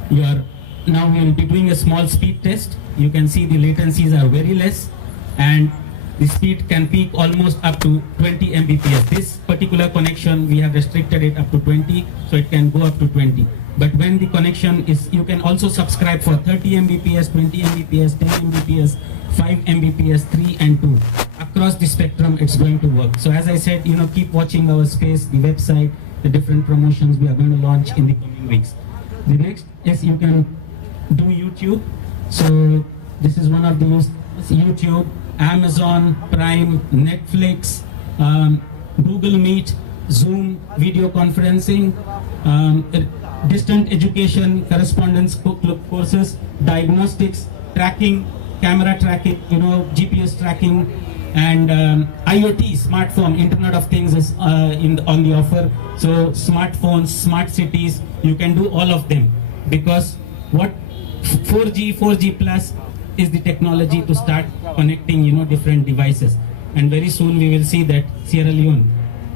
your. Now we will be doing a small speed test. You can see the latencies are very less, and the speed can peak almost up to 20 Mbps. This particular connection, we have restricted it up to 20, so it can go up to 20. But when the connection is, you can also subscribe for 30 Mbps, 20 Mbps, 10 Mbps, 5 Mbps, 3 and 2. Across the spectrum, it's going to work. So as I said, keep watching our space, the website, the different promotions we are going to launch in the coming weeks. The next is you can do YouTube. So this is one of the YouTube, Amazon Prime, Netflix, Google Meet, Zoom, video conferencing, distant education, correspondence courses, diagnostics, tracking, camera tracking, GPS tracking, and IoT, smartphone, Internet of Things is on the offer. So smartphones, smart cities, you can do all of them, because what 4G plus is the technology to start connecting, different devices. And very soon we will see that Sierra Leone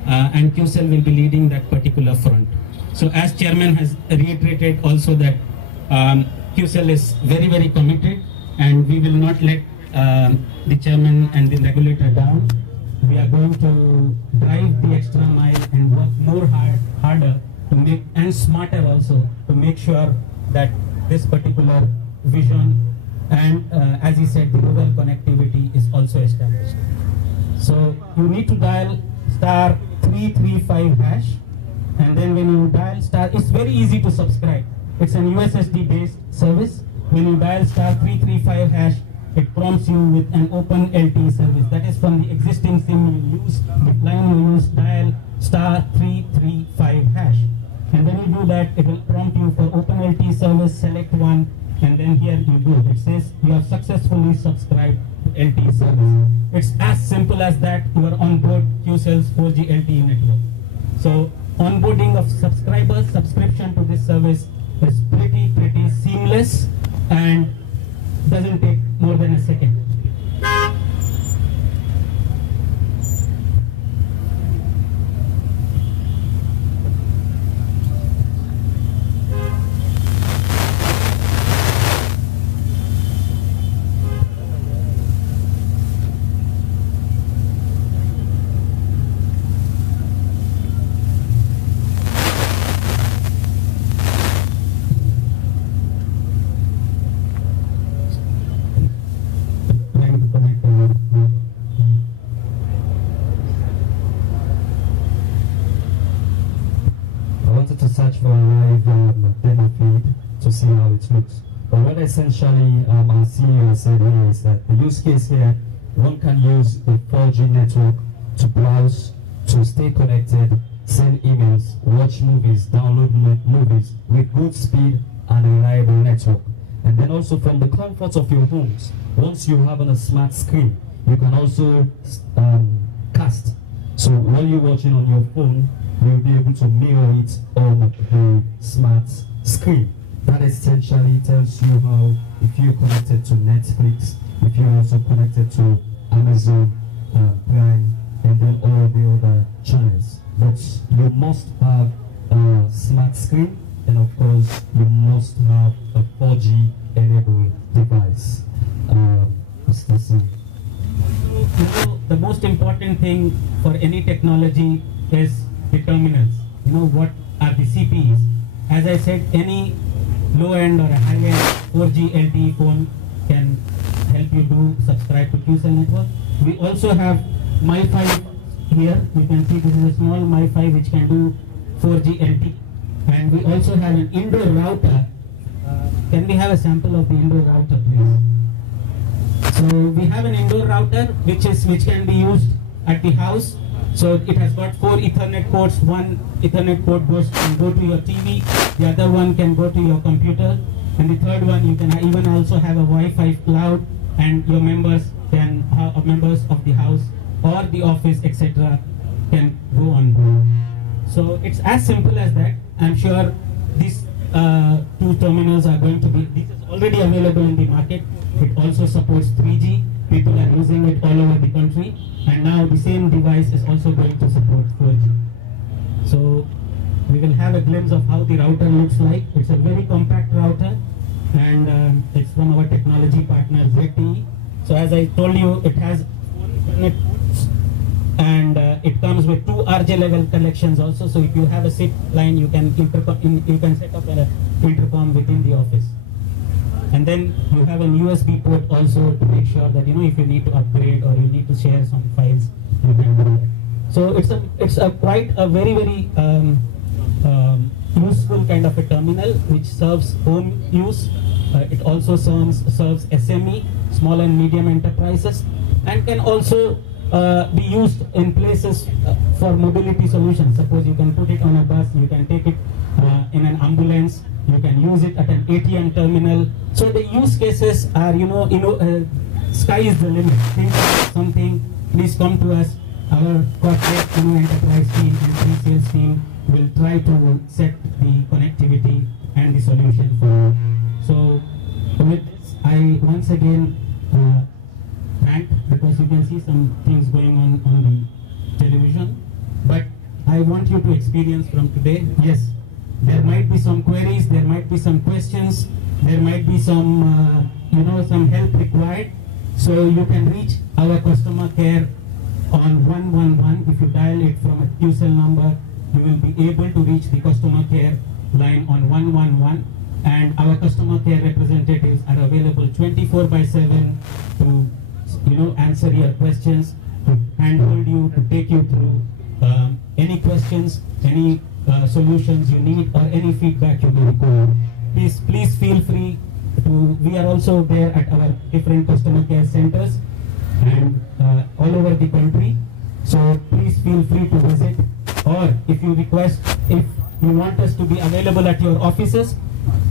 and QCell will be leading that particular front. So as chairman has reiterated also that QCell is very, very committed, and we will not let the chairman and the regulator down. We are going to drive the extra mile and work harder to make, and smarter also, to make sure that this particular vision and as he said, the rural connectivity is also established. So you need to dial star 335 hash, and then when you dial star, it's very easy to subscribe. It's an USSD based service. When you dial star 335 hash, it prompts you with an open LTE service. That is from the existing SIM you use, the line you use, dial star 335 hash. And when you do that, it will prompt you for open LTE service, select one, and then here you go. It says you have successfully subscribed to LTE service. It's as simple as that. You are on board QCell's 4G LTE network. So onboarding of subscribers, subscription to this service is pretty seamless and doesn't take more than a second. For a live demo feed to see how it looks. But what essentially our CEO said here is that the use case here, one can use the 4G network to browse, to stay connected, send emails, watch movies, download movies with good speed and a reliable network. And then also from the comfort of your homes, once you have on a smart screen, you can also cast. So while you're watching on your phone, you'll be able to mirror it on the smart screen. That essentially tells you how, if you're connected to Netflix, if you're also connected to Amazon Prime, and then all the other channels. But you must have a smart screen, and of course, you must have a 4G enabled device. Mr. Singh. The most important thing for any technology is the terminals. You know, what are the CPEs? As I said, any low-end or a high-end 4G LTE phone can help you to subscribe to QCell network. We also have MiFi here. You can see this is a small MiFi which can do 4G LTE. And we also have an indoor router. Can we have a sample of the indoor router, please? So we have an indoor router which can be used at the house. So it has got 4 Ethernet ports. One Ethernet port can go to your TV, the other one can go to your computer, and the third one you can even also have a Wi-Fi cloud, and your members of the house or the office, etc., can go on board. So it's as simple as that. I'm sure these 2 terminals are going to be, this is already available in the market. It also supports 3G. People are using it all over the country, and now the same device is also going to support 4G. So we will have a glimpse of how the router looks like. It's a very compact router, and it's from our technology partner ZTE. So as I told you, it has 4 Ethernet ports, and it comes with 2 RJ level connections also. So if you have a SIP line, you can set up an intercom within the office. And then you have an USB port also to make sure that, you know, if you need to upgrade or you need to share some files, you can do that. So it's quite a very useful kind of a terminal which serves home use. It also serves SME, small and medium enterprises, and can also be used in places for mobility solutions. Suppose you can put it on a bus, you can take it in an ambulance, you can use it at an ATM terminal. So the use cases are, sky is the limit. Think of something, please come to us. Our corporate enterprise team and pre-sales team will try to set the connectivity and the solution for you. So with this, I once again thank, because you can see some things going on the television, but I want you to experience from today. Yes, there might be some queries, there might be some questions, there might be some, some help required. So you can reach our customer care on 111. If you dial it from a QCell number, you will be able to reach the customer care line on 111. And our customer care representatives are available 24/7 to, answer your questions, to handhold you, to take you through any questions, any solutions you need, or any feedback you may require. Please feel free to. We are also there at our different customer care centers and all over the country. So please feel free to visit, or if you want us to be available at your offices,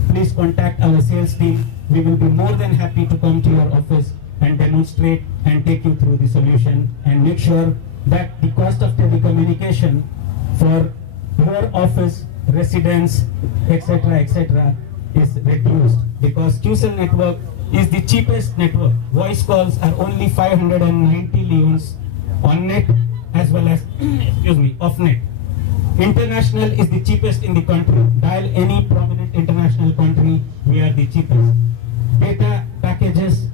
please contact our sales team. We will be more than happy to come to your office and demonstrate and take you through the solution and make sure that the cost of telecommunication for your office, residents, etc., is reduced, because QCell network is the cheapest network. Voice calls are only 590 leons on net as well as off net. International is the cheapest in the country. Dial any prominent international country, we are the cheapest. Data packages,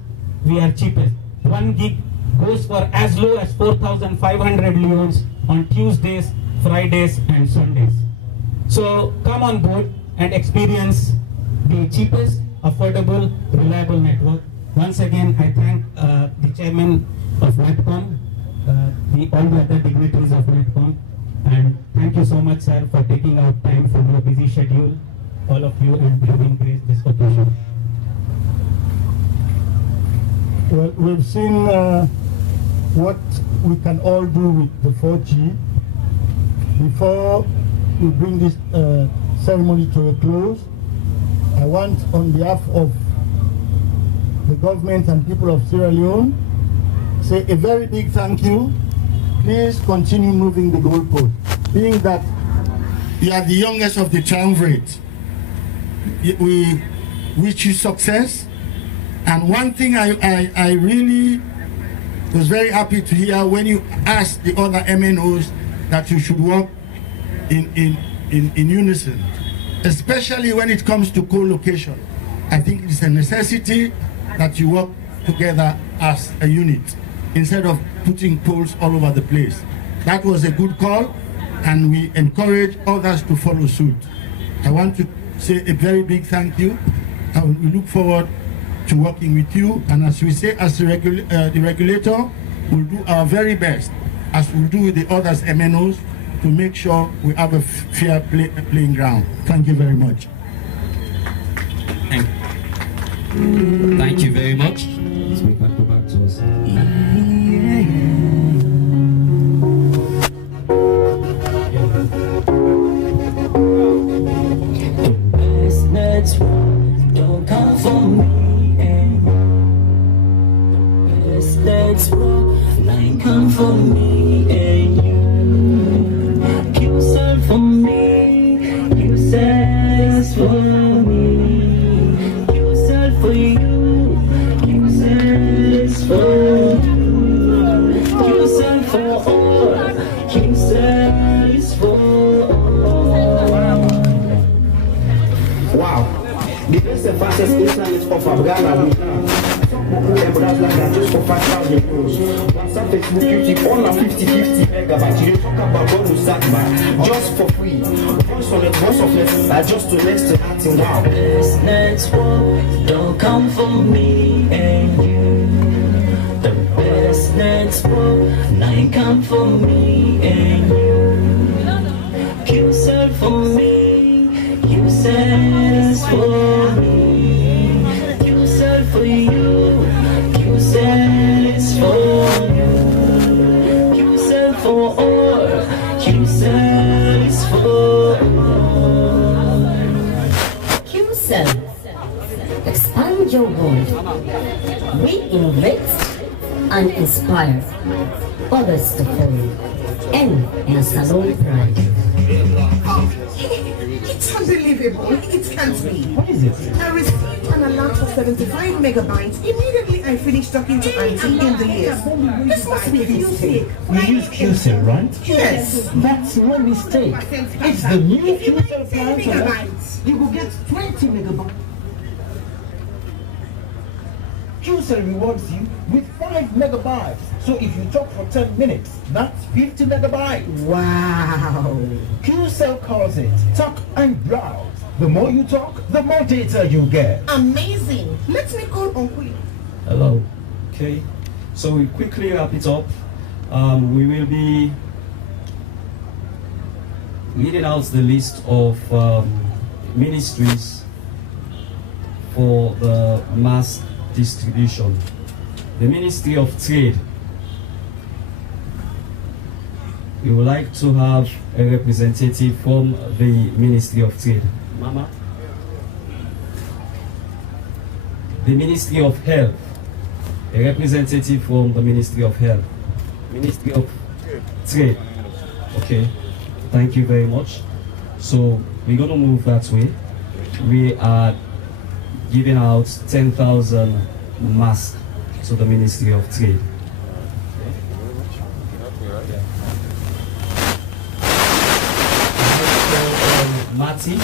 we are cheapest. 1 gig goes for as low as 4,500 leons on Tuesdays, Fridays and Sundays. So come on board and experience the cheapest, affordable, reliable network. Once again, I thank the chairman of NETCOM, all the other dignitaries of NETCOM, and thank you so much, sir, for taking out time from your busy schedule, all of you, and having graced this occasion. Well, we've seen what we can all do with the 4G. Before we bring this ceremony to a close, I want, on behalf of the government and people of Sierra Leone, say a very big thank you. Please continue moving the goalpost. Being that you are the youngest of the triumvirate, we wish you success. And one thing I really was very happy to hear when you asked the other MNOs that you should work in unison, especially when it comes to co-location. I think it's a necessity that you work together as a unit instead of putting poles all over the place. That was a good call, and we encourage others to follow suit. I want to say a very big thank you, and we look forward to working with you. And as we say, as the regulator, we'll do our very best, as we'll do with the others MNOs, to make sure we have a fair playing ground. Thank you very much. Thank you very much. So we can go back to us. The best network don't come from me, and the best network line come from me and you. QCell for me, QCell is for me, QCell for you, QCell is for you, QCell for all, QCell is for all. Wow, the best and fastest internet of Ghana. Just for 5,000 euros. WhatsApp, Facebook, YouTube, all are 50-50 megabytes. You talk about bonus that just for free. Voice on it, voice of it, just to next to acting. Wow. This network don't come from me and you. The best network now come from me and you. QCell for me, QCell is for me, QCell for you, QCell is for you, QCell for all, QCell is for all. QCell. Expand your world. Reinvent and inspire others to follow. And Salon Pride. It's unbelievable. It can't be. What is it? I received an alert for 75 megabytes immediately I finished talking to Auntie in the years. This must be a mistake. You use QCell, right? Yes. That's no mistake. It's the new QCell plan to us. You will get 20 megabytes. QCell rewards you with 5 megabytes. So if you talk for 10 minutes, that's 50 megabytes. Wow. QCell calls it talk and browse. The more you talk, the more data you get. Amazing. Let me call Uncle. Hello. Okay. So we quickly wrap it up. We will be reading out the list of ministries for the mass distribution. The Ministry of Trade. We would like to have a representative from the Ministry of Trade. Mama. The Ministry of Health. A representative from the Ministry of Health. Ministry of Trade. Okay. Thank you very much. So we're going to move that way. We are giving out 10,000 masks to the Ministry of Trade. Marty.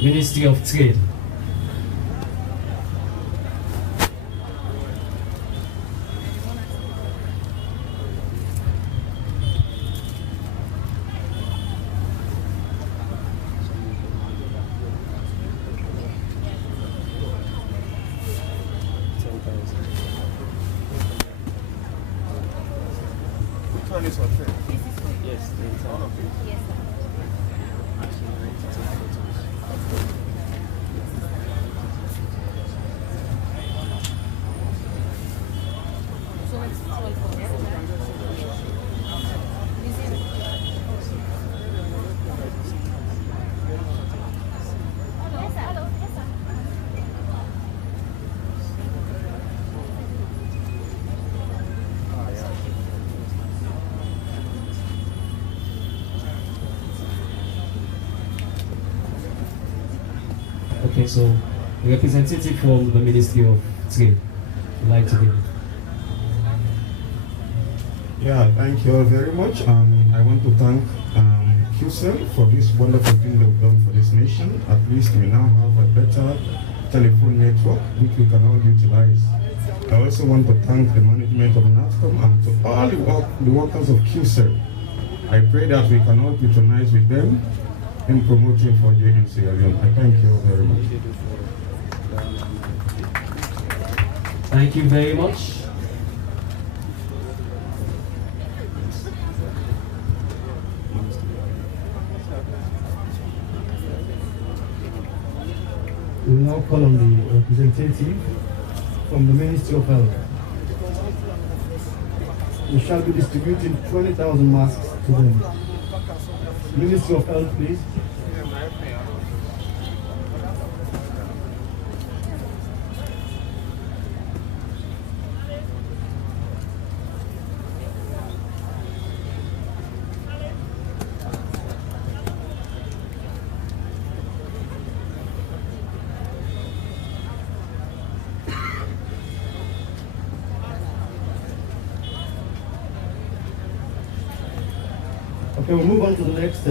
Ministry of Trade. Which one is hotel? Yes, all of it. Yes, sir. Okay, so a representative from the Ministry of Trade would like to give it. Yeah, thank you all very much. I want to thank QCell for this wonderful thing they've done for this nation. At least we now have a better telephone network which we can all utilize. I also want to thank the management of NASCOM and to all the workers of QCell. I pray that we can all patronize with them in promoting for J in Sierra Leone. I thank you all very much. Thank you very much. We will now call on the representative from the Ministry of Health. We shall be distributing 20,000 masks to them. Ministry of Health, please. Okay, we'll move on to the next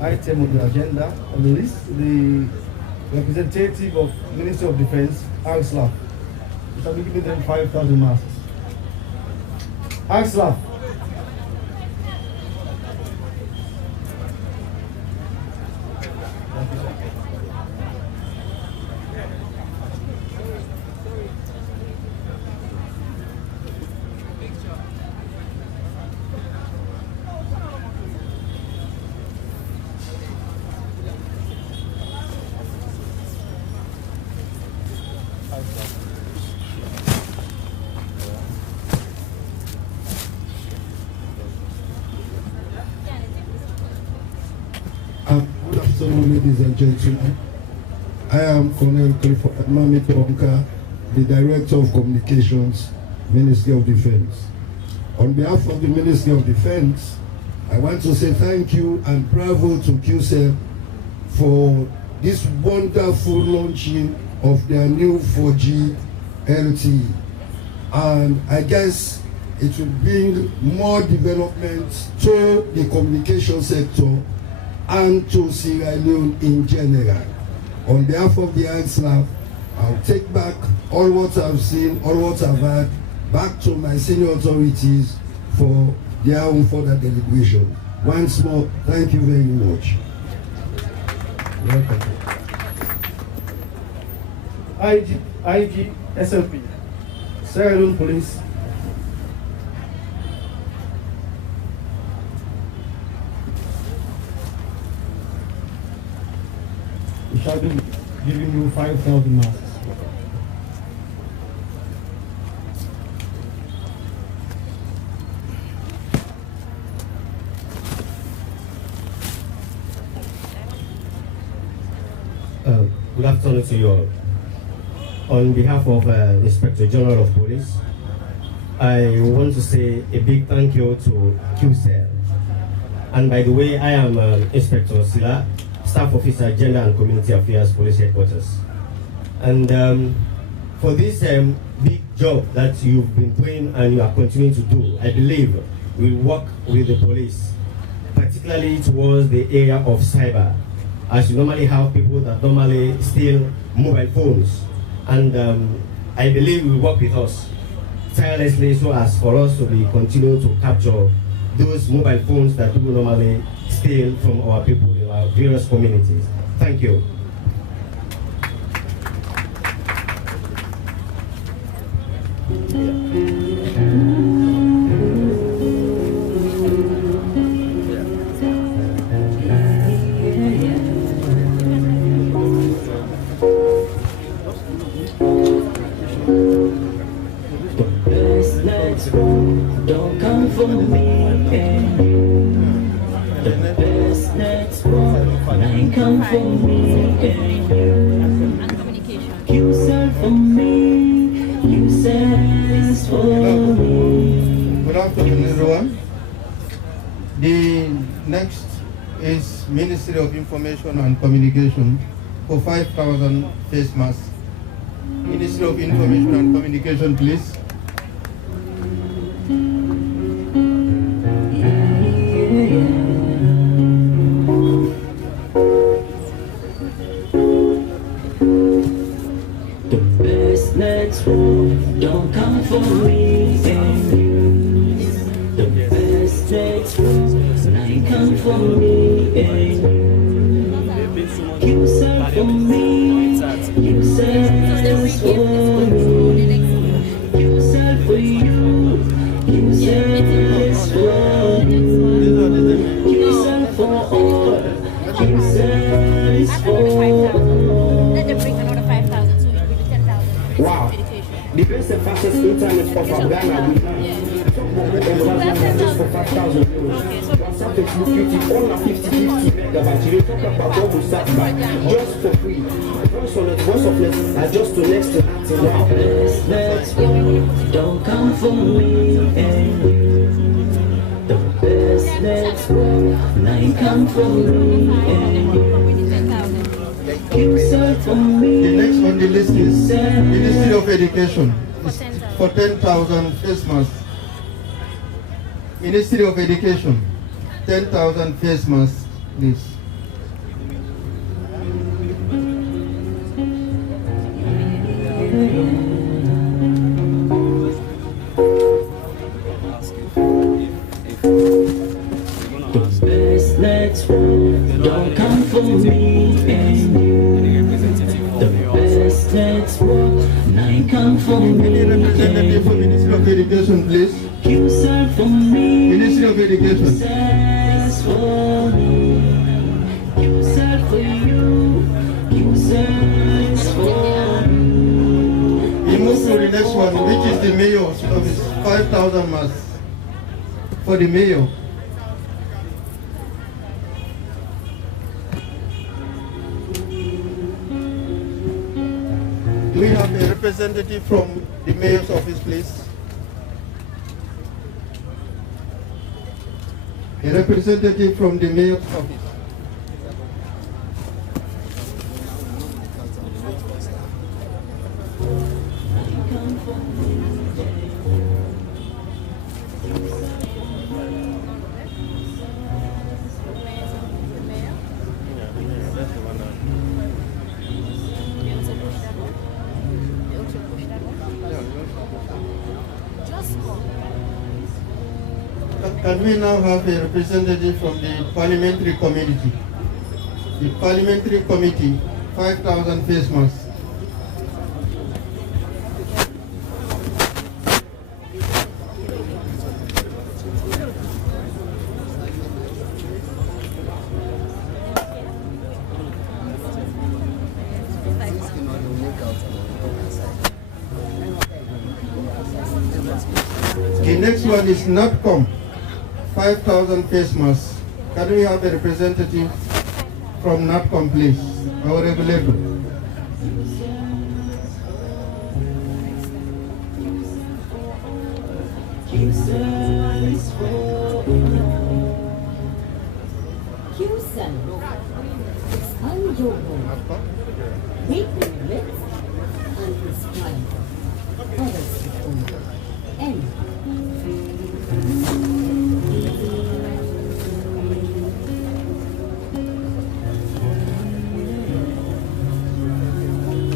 item on the agenda on the list, the representative of Ministry of Defense, ALSLAF. we shall be giving them 5,000 masks. Axla. Good afternoon, ladies and gentlemen. I am Colonel Clifford Mami Tonka, the Director of Communications, Ministry of Defense. On behalf of the Ministry of Defense, I want to say thank you and bravo to QCell for this wonderful launching of their new 4G LTE. And I guess it will bring more development to the communication sector and to Sierra Leone in general. On behalf of the ANSLAF, I'll take back all what I've seen, all what I've heard, back to my senior authorities for their own further deliberation. Once more, thank you very much. Welcome. IG SLP, Sierra Leone Police. We shall be giving you 5,000 masks. Good afternoon to you all. On behalf of Inspector General of Police, I want to say a big thank you to QCell. And by the way, I am Inspector Sila, Staff Officer, Gender and Community Affairs, Police Headquarters. And for this big job that you've been doing and you are continuing to do, I believe we'll work with the police, particularly towards the area of cyber, as you normally have people that normally steal mobile phones. And I believe will work with us tirelessly so as for us to be continue to capture those mobile phones that people normally steal from our people in our various communities. Thank you. Don't come for me and you. The best next one, ain't come for me and you. You said for me, you said for me. Good afternoon, everyone. The next is Ministry of Information and Communication for 5,000 face masks. Ministry of Information and Communication, please. Don't come for me and you. The best next one, ain't come for me and you. You said for me, you said for me. You said for you, you said for you. You said for all, you said for all. Let them bring another 5,000, so it will be 10,000. Wow. The best and fastest internet of Ghana we have. Just for 5,000 euros. WhatsApp, Facebook, YouTube, all are 50 megabytes. You talk about what we start back just for free. Voice of Less are just to next to that. Wow. Best don't come for me and you. The best next one, come for me and you. The next on the list is Ministry of Education. It's for 10,000 face masks. Ministry of Education, 10,000 face masks, please. Nine come for me. Any representative for Ministry of Education, please? QCell for me. Ministry of Education. QCell for me. QCell for you. QCell for me. We move to the next one, which is the mayor's office. 5,000 masks for the mayor. Do we have a representative from the mayor's office, please? A representative from the mayor's office. Can we now have a representative from the parliamentary committee? The parliamentary committee, 5,000 face masks. The next one is NATCOM, 5,000 face masks. Can we have a representative from NATCOM, please? Our regulator. QCell. Expand your world. Deepen width and inspire others to follow. And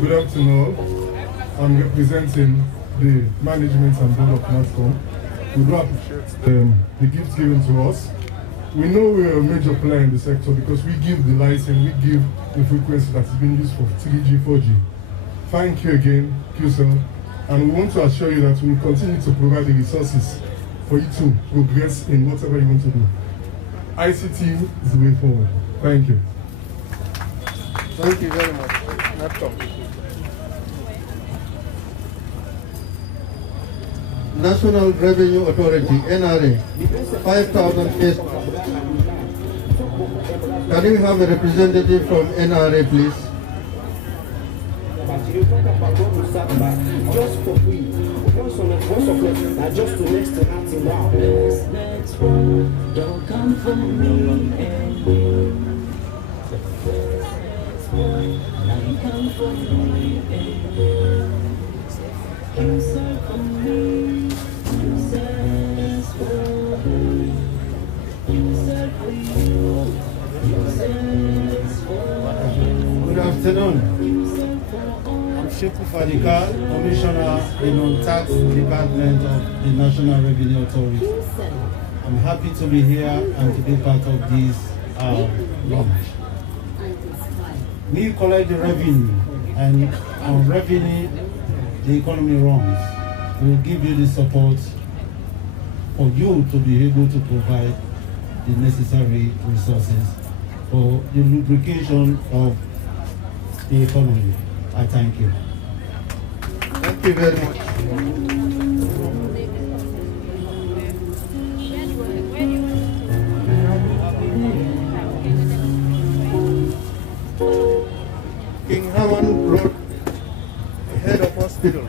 good afternoon. I'm representing the management and board of NATCOM. We do appreciate the gifts given to us. We know we're a major player in the sector because we give the license, we give the frequency that is being used for 3G, 4G. Thank you again, QCell, and we want to assure you that we will continue to provide the resources for you to progress in whatever you want to do. ICT is the way forward. Thank you. Thank you very much. NATCOM. National Revenue Authority, NRA, 5,000 face. Can we have a representative from NRA, please? Just for free. Once of it, just to next to nothing now. Next one, don't come for me and you. Nine come for me and you. QCell for me. QCell for me. QCell for you. QCell for me. Good afternoon. I'm Sheku Fadika, Commissioner in Tax Department of the National Revenue Authority. I'm happy to be here and to be part of this launch. We collect the revenue, and on revenue, the economy runs. We'll give you the support for you to be able to provide the necessary resources for the lubrication of the economy. I thank you. Thank you very much. King Haman Road, head of hospital.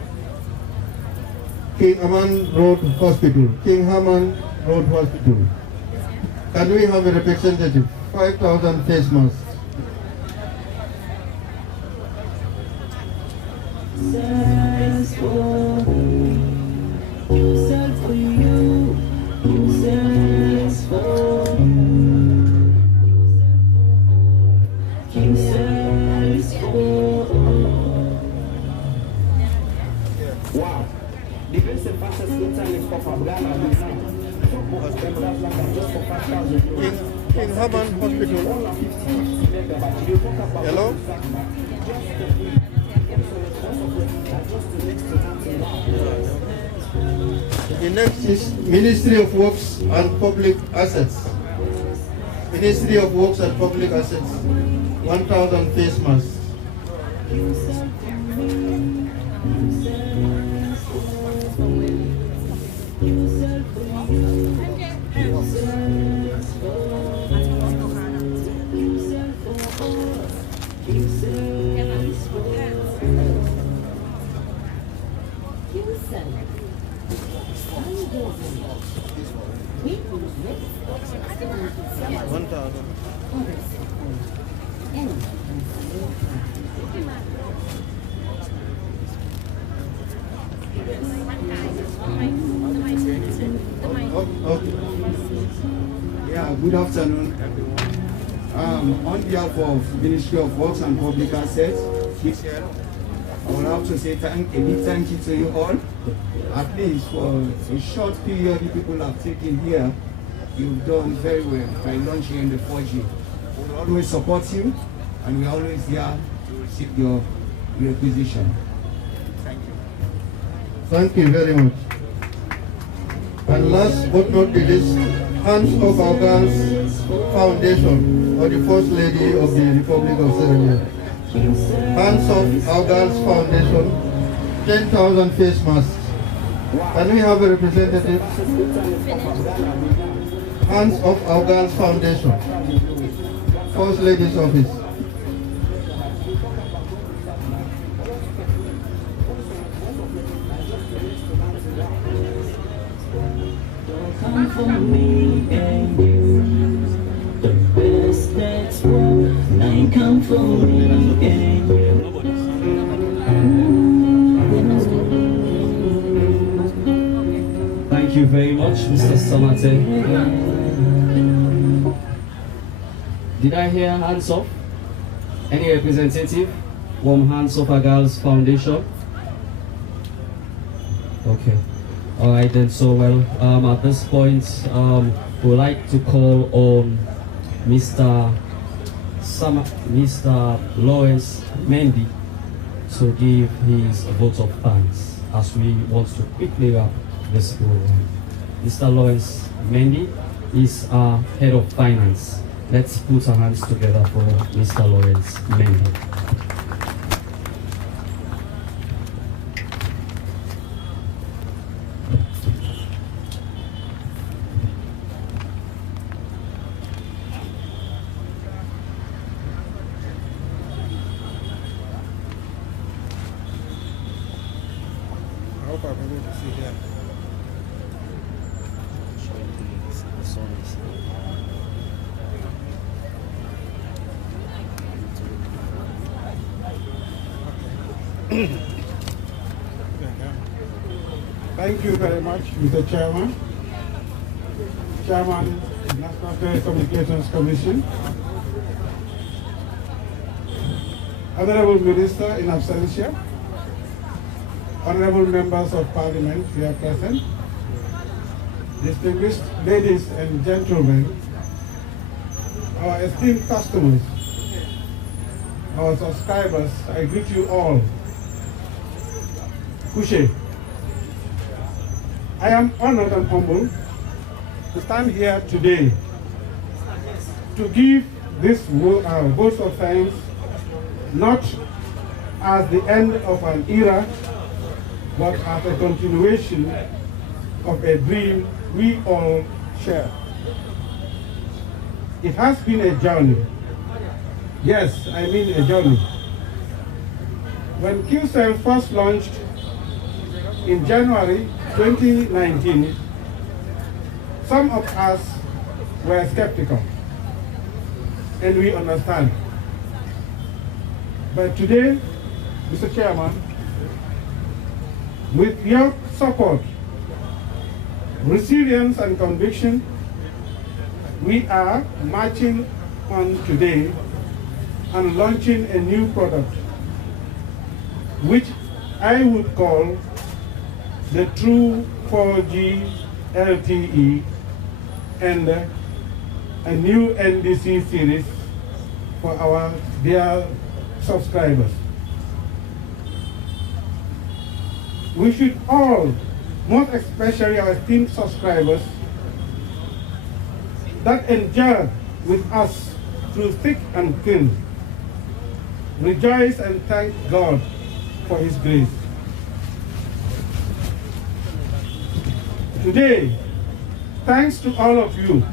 King Haman Road Hospital. King Haman Road Hospital. Can we have a representative? 5,000 face masks. QCell for me, QCell for you, QCell for you, QCell for Wow. The best and fastest internet of Ghana just for 5,000. King Haman Hospital. Hello? The next is Ministry of Works and Public Assets. Ministry of Works and Public Assets, 1,000 face masks. Yeah, good afternoon. On behalf of Ministry of Works and Public Assets, I would have to say a big thank you to you all. At least for a short period you people have taken here, you've done very well by launching the 4G. We will always support you, and we're always here to receive your requisition. Thank you. Thank you very much. And last but not least, Hands of Our Girls Foundation, or the First Lady of the Republic of Sierra Leone. Hands of Our Girls Foundation, 10,000 face masks. Can we have a representative? Hands of Our Girls Foundation, First Lady's Office. Come for me and you, the best that's what. Now come for me and you. Thank you very much, Mr. Samate. Did I hear hands up? Any representative from Hands of Our Girls Foundation? Okay. All right then. So at this point, we'd like to call on Mr. Lawrence Mendy to give his vote of thanks as we want to quickly wrap this program. Mr. Lawrence Mendy is our head of finance. Let's put our hands together for Mr. Lawrence Mendy. I hope I'm able to see here. Thank you very much, Mr. Chairman. Chairman, National Telecommunications Commission. Honorable Minister in absentia. Honorable members of Parliament here present. Distinguished ladies and gentlemen, our esteemed customers, our subscribers, I greet you all. Kushe. I am honored and humbled to stand here today to give this vote of thanks not as the end of an era, but as a continuation of a dream we all share. It has been a journey. Yes, I mean a journey. When QCell first launched in January 2019, some of us were skeptical, and we understand. But today, Mr. Chairman, with your support, resilience and conviction, we are marching on today and launching a new product, which I would call the true 4G LTE and a new NDC series for our dear subscribers. we should all, most especially our esteemed subscribers, that endure with us through thick and thin, rejoice and thank God for His grace. Today, thanks to all of you,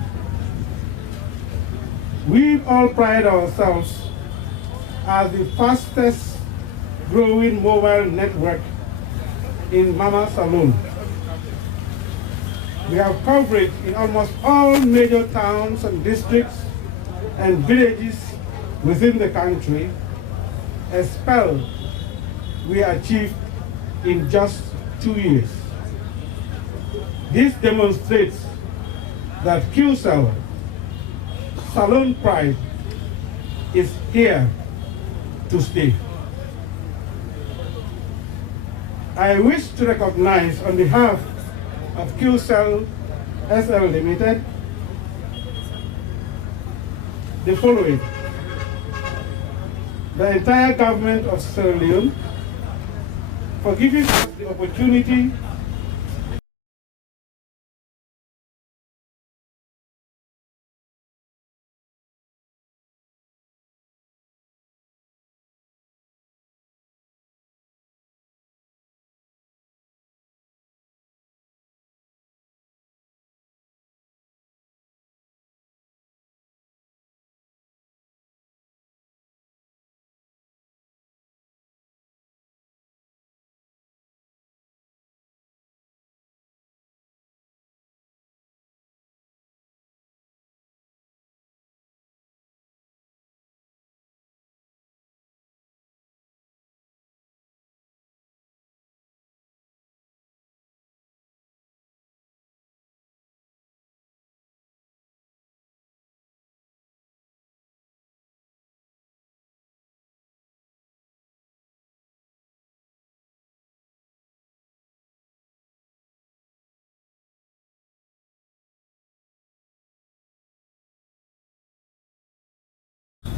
we all pride ourselves as the fastest growing mobile network in Mama Salone. We have coverage in almost all major towns and districts and villages within the country, a spell we achieved in just 2 years. This demonstrates that QCell, Salone Pride, is here to stay. I wish to recognize on behalf of QCell SL Limited the following: the entire government of Sierra Leone for giving us the opportunity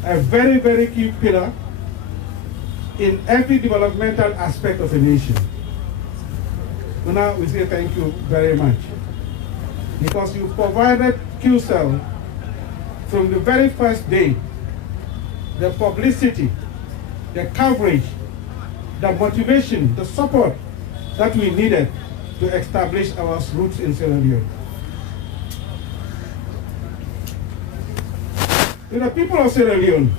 a very, very key pillar in every developmental aspect of a nation. So now we say thank you very much, because you provided QCell from the very first day the publicity, the coverage, the motivation, the support that we needed to establish our roots in Sierra Leone. To the people of Sierra Leone,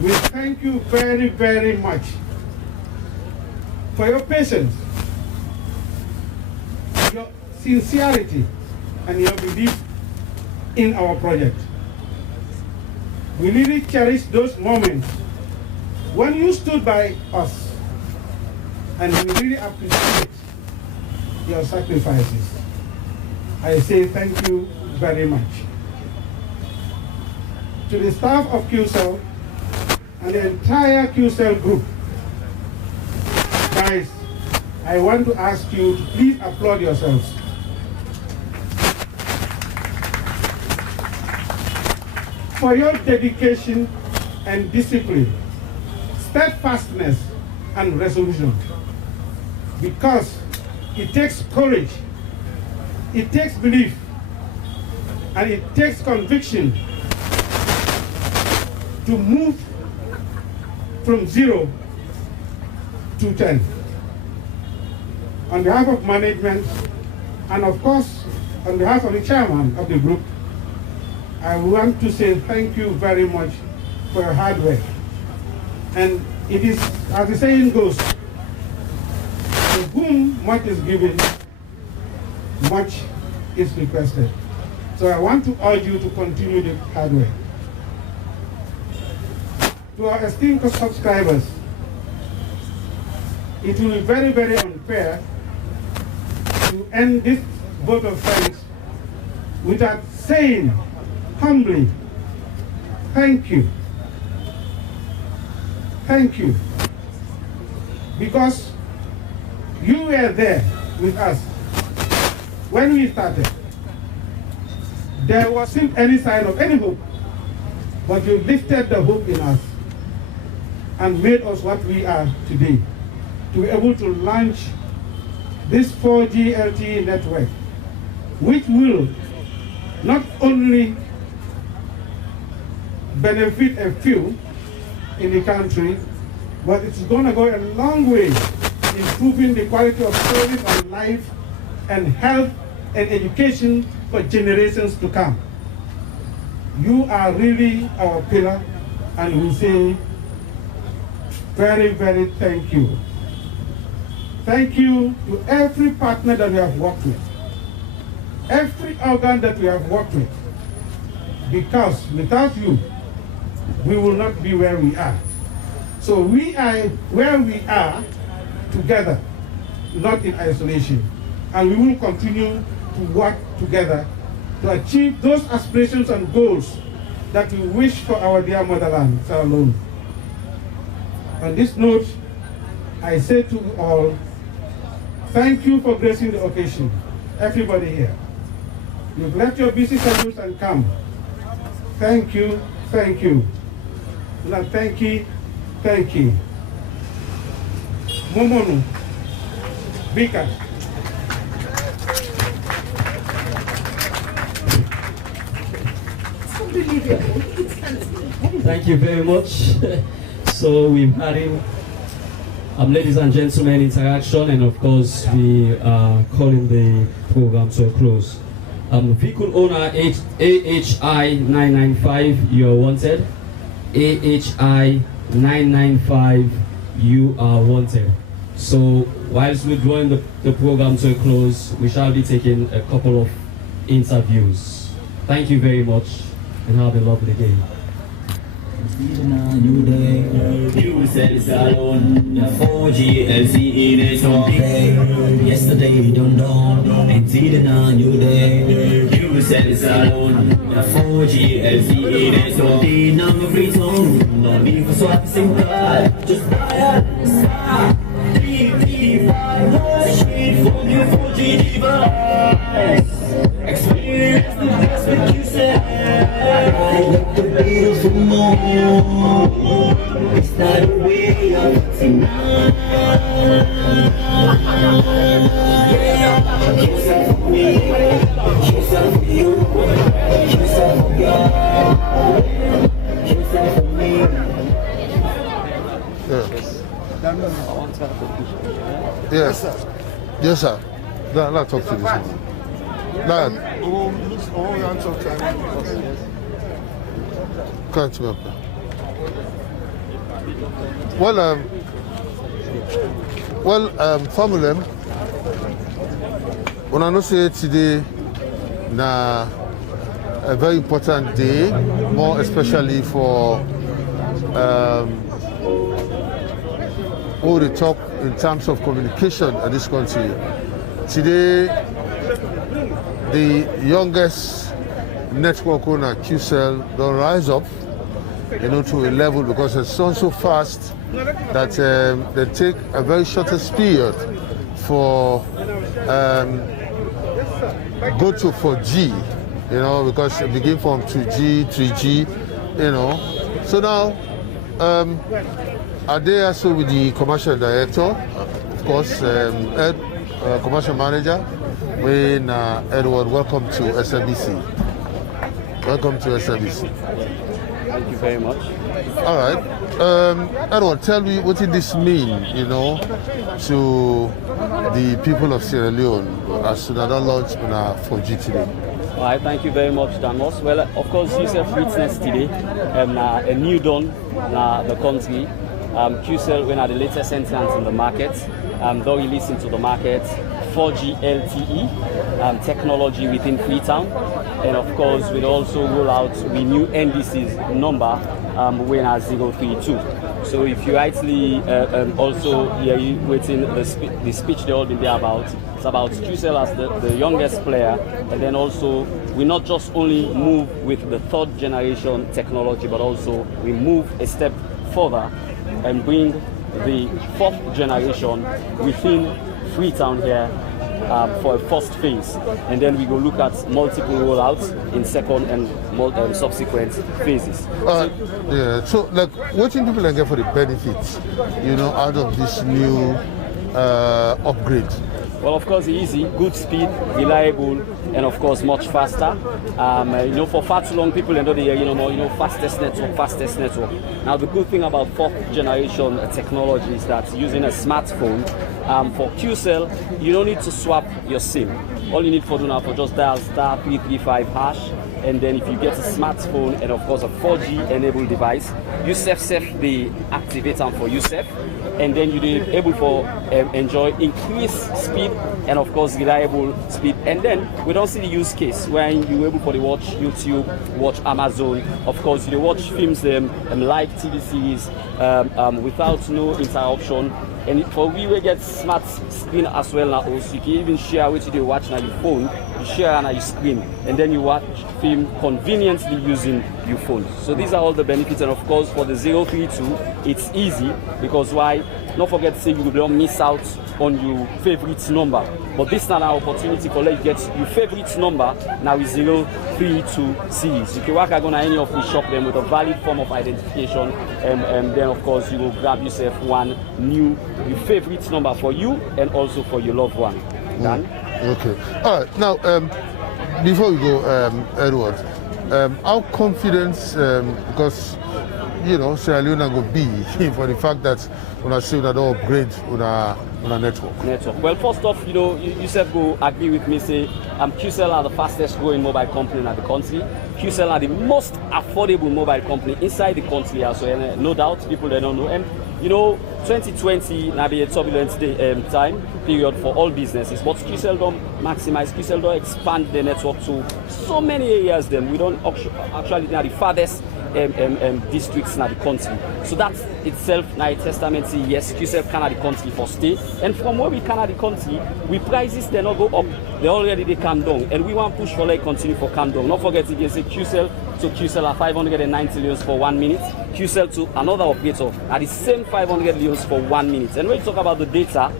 we thank you very, very much for your patience, your sincerity, and your belief in our project. We really cherish those moments when you stood by us, and we really appreciate your sacrifices. I say thank you very much. To the staff of QCell and the entire QCell group, guys, I want to ask you to please applaud yourselves. For your dedication and discipline, steadfastness and resolution. Because it takes courage, it takes belief, and it takes conviction to move from 0 to 10. On behalf of management, and of course, on behalf of the chairman of the group, I want to say thank you very much for your hard work. And it is, as the saying goes, to whom much is given, much is requested. So I want to urge you to continue the hard work. To our esteemed subscribers, it will be very, very unfair to end this vote of thanks without saying humbly, thank you. Thank you. Because you were there with us when we started. There wasn't any sign of any hope, but you lifted the hope in us and made us what we are today. to be able to launch this 4G LTE network, which will not only benefit a few in the country, but it's going to go a long way improving the quality of service and life and health and education for generations to come. You are really our pillar, and we say very, very thank you. Thank you to every partner that we have worked with, every organ that we have worked with, because without you, we will not be where we are. So we are where we are together, not in isolation. And we will continue to work together to achieve those aspirations and goals that we wish for our dear motherland, Sierra Leone. On this note, I say to you all, thank you for gracing the occasion, everybody here. You've left your busy schedules and come. Thank you, thank you. Now, thank you, thank you. Momonu, Bika. Thank you very much. So we've had him, ladies and gentlemen, interaction, and of course we are calling the program to a close. Vehicle owner AHI 995, you are wanted. AHI 995, you are wanted. So whilst we're drawing the program to a close, we shall be taking a couple of interviews. Thank you very much and have a lovely day. New day, you said it's alone. The 4G LTE network. Yesterday don't dawn. Indeed in a new day, you said it's alone. The 4G LTE network. The number 3 tone. No need for swap SIM card. Just buy a star. 335 street from your 4G device. Experience the best with you said. I like the beautiful moment. It's not a way of tonight. Yeah, kiss up for me, kiss up for you, kiss up for God, kiss up for me. Yes. Yes, sir. Let's talk to this man. Can't remember. Family, when I know say today, na a very important day, more especially for all the talk in terms of communication in this country. Today, the youngest network owner, QCell, don't rise up, to a level because it's so fast that they take a very shortest period for go to 4G, because it begin from 2G, 3G, So now, are they also with the commercial director, of course, commercial manager, when Edward, welcome to SMBC. Welcome to SMBC. Thank you very much. All right. Edward, tell me what did this mean, to the people of Sierra Leone as soon as they launched on 4G today? All right, thank you very much, Damos. Well, of course, QCell witnessed today a new dawn in the country. QCell, when at the latest entrance in the market, they released into the market 4G LTE technology within Freetown, and of course we'll also roll out the new NDC's number when at 032. So if you actually also hear you waiting the speech they all been there about, it's about QCell as the youngest player, and then also we not just only move with the 3rd generation technology, but also we move a step further and bring the 4th generation within Freetown here for a first phase, and then we go look at multiple rollouts in second and subsequent phases. Yeah. So, like, what do people get for the benefits, out of this new upgrade? Well, of course, easy, good speed, reliable, and of course, much faster. You know, for far too long, people know the fastest network. Now, the good thing about fourth generation technology is that using a smartphone, for QCell, you don't need to swap your SIM. All you need for do now for just dial *335#, and then if you get a smartphone and of course a 4G enabled device, you set the activator for USEF, and then you'll be able to enjoy increased speed and of course reliable speed. And then we don't see the use case when you're able to watch YouTube, watch Amazon, of course you watch films, like TV series without no interruption. And for we will get smart screen as well now also. You can even share what you watch on your phone, you share on your screen, and then you watch film conveniently using your phone. So these are all the benefits, and of course for the 032, it's easy because why? Don't forget to say you don't miss out on your favorite number. But this is not an opportunity for you to get your favorite number now is 032 series. You can work on any of the shop them with a valid form of identification, and then of course you will grab yourself one new your favorite number for you and also for your loved one. Done? Okay. All right. Now, before we go, Edward, how confident, because you know, Sierra Leone will be for the fact that when I say that don't upgrade on a network. Well, first off, you know, you said go agree with me, say QCell are the fastest growing mobile company in the country. QCell are the most affordable mobile company inside the country as well. And no doubt, people that don't know. And you know, 2020 now be a turbulent time period for all businesses, but QCell don't maximize, QCell don't expand the network to so many areas. Then we don't actually now the farthest districts in the country. So that itself now a testament say yes, QCell can the country for stay. And from where we can the country, we prices they not go up, they come down, and we want to push for like continue for come down. Not forget again say QCell to QCell are 590 millions for 1 minute. QCell to another operator at the same 500 millions for 1 minute. And when you talk about the data,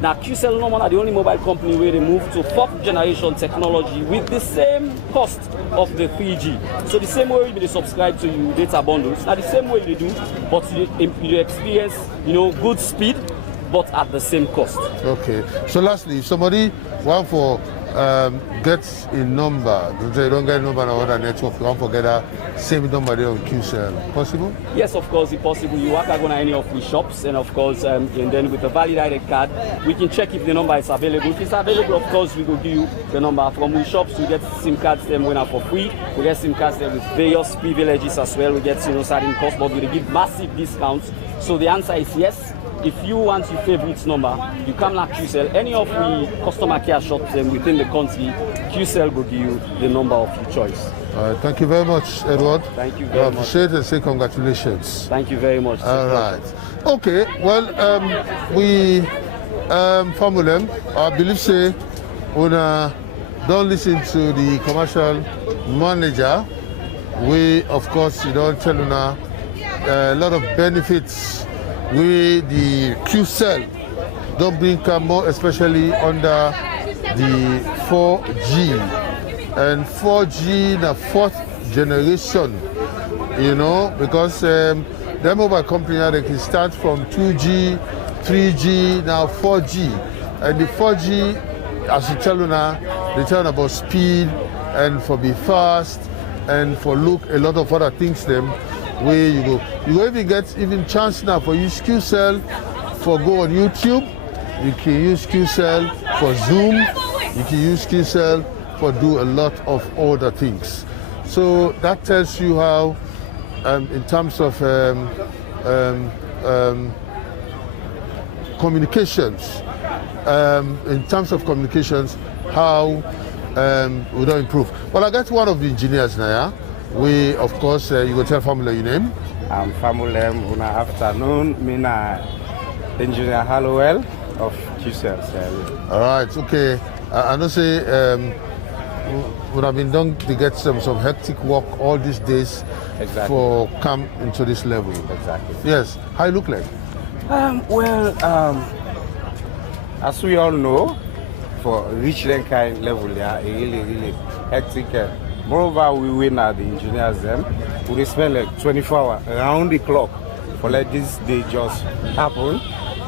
now QCell no more are the only mobile company where they move to fourth generation technology with the same cost of the 3G. So the same way you subscribe to your data bundles, now the same way you do, but you experience, you know, good speed, but at the same cost. Okay. So lastly, if somebody want for get a number, they don't get a number on other network, you want to get a same number there on QCell, possible? Yes, of course, it's possible. You walk on any of the shops, and of course, and then with a valid ID card, we can check if the number is available. If it's available, of course, we will give you the number. From the shops, we get SIM cards them when for free. We get SIM cards them with various privileges as well. We get certain cost, but we give massive discounts. So the answer is yes. If you want your favorite number, you come to QCell. Any of the customer care shops within the country, QCell will give you the number of your choice. Thank you very much, Edward. Thank you very much. I appreciate it and say congratulations. Thank you very much. All right. Okay, well, we, Famulem, I believe say, don't listen to the commercial manager. We, of course, you don't tell a lot of benefits. We, the QCell, don't bring more, especially under the 4G. And 4G, the fourth generation, you know, because the mobile company, they can start from 2G, 3G, now 4G. And the 4G, as you tell they tell about speed and for be fast and for look, a lot of other things them. Where you go. You will even get chance now for use QCell for go on YouTube. You can use QCell for Zoom. You can use QCell for do a lot of other things. So that tells you how, in terms of communications, how we don't improve. Well, I got one of the engineers now. Yeah? We, of course, you go tell Famula your name. I'm Famula. Good afternoon. I'm Engineer Hallowell of QCell. All right, okay. I know say would have been done to get some hectic work all these days for come into this level. Exactly. Yes. How you look like? As we all know, for reach that kind of level, they are really hectic. Moreover, we win at the engineers them. We spend like 24 hours around the clock for let this day just happen.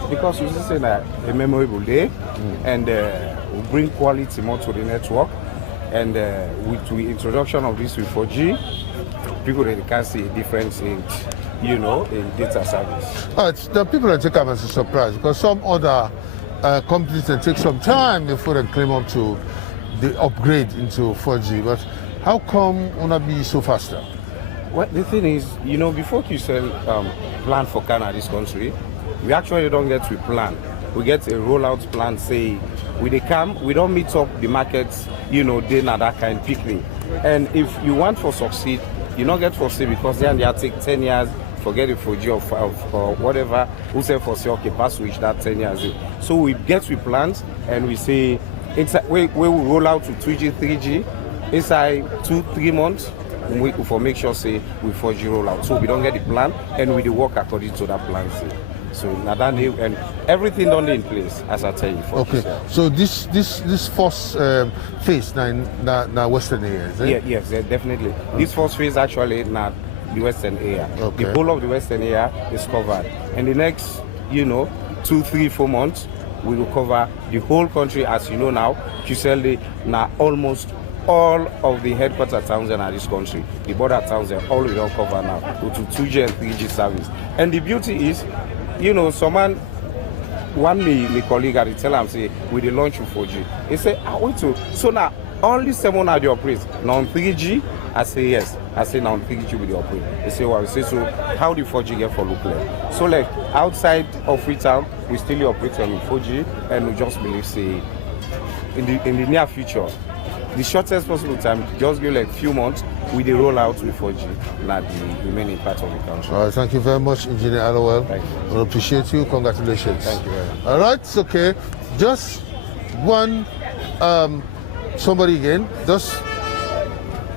because we say that a memorable day, and we bring quality more to the network, and with the introduction of this with 4G, people really can see a difference in, you know, in data service. The people that take up as a surprise because some other companies that take some time before they claim up to the upgrade into 4G. But how come wanna be so faster? Well, the thing is, you know, before QCell plan for Canada, this country, we actually don't get to plan. We get a rollout plan, say, we come, we don't meet up the markets, you know, then at that kind of picnic. And if you want to succeed, you don't get foresee because then they take 10 years, forget it for G or whatever, who say foresee, okay, pass switch that 10 years. So we get with plans and we say, we will roll out to 2G, 3G, inside 2-3 months, we for make sure say we 4G rollout. So we don't get the plan and we work according to that plan. Say. So now that and everything done in place, as I tell you. Okay. So this first phase now Western area, is it? Yeah, yes, definitely. This first phase actually now the Western area. Okay. The whole of the Western area is covered. And the next, you know, 2, 3, 4 months, we will cover the whole country. As you know now, QCell now almost all of the headquarter towns in this country, the border towns, all we don't cover now, go to 2G and 3G service. And the beauty is, you know, someone, my colleague had to tell him, say, with the launch of 4G. He said, I want to. So now, only 7 are the operators. Now on 3G, I say yes. I say now on 3G with the operator. They say, well, we say, so how do 4G get for local? So like, outside of Freetown, we still operate on 4G, and we just believe, say, in the near future, the shortest possible time, just give like few months, with the rollout with 4G, not the remaining part of the country. All right, thank you very much, Engineer Allowell. Thank you. I appreciate you. Congratulations. Thank you very much. All right, it's okay. Just one, somebody again. Just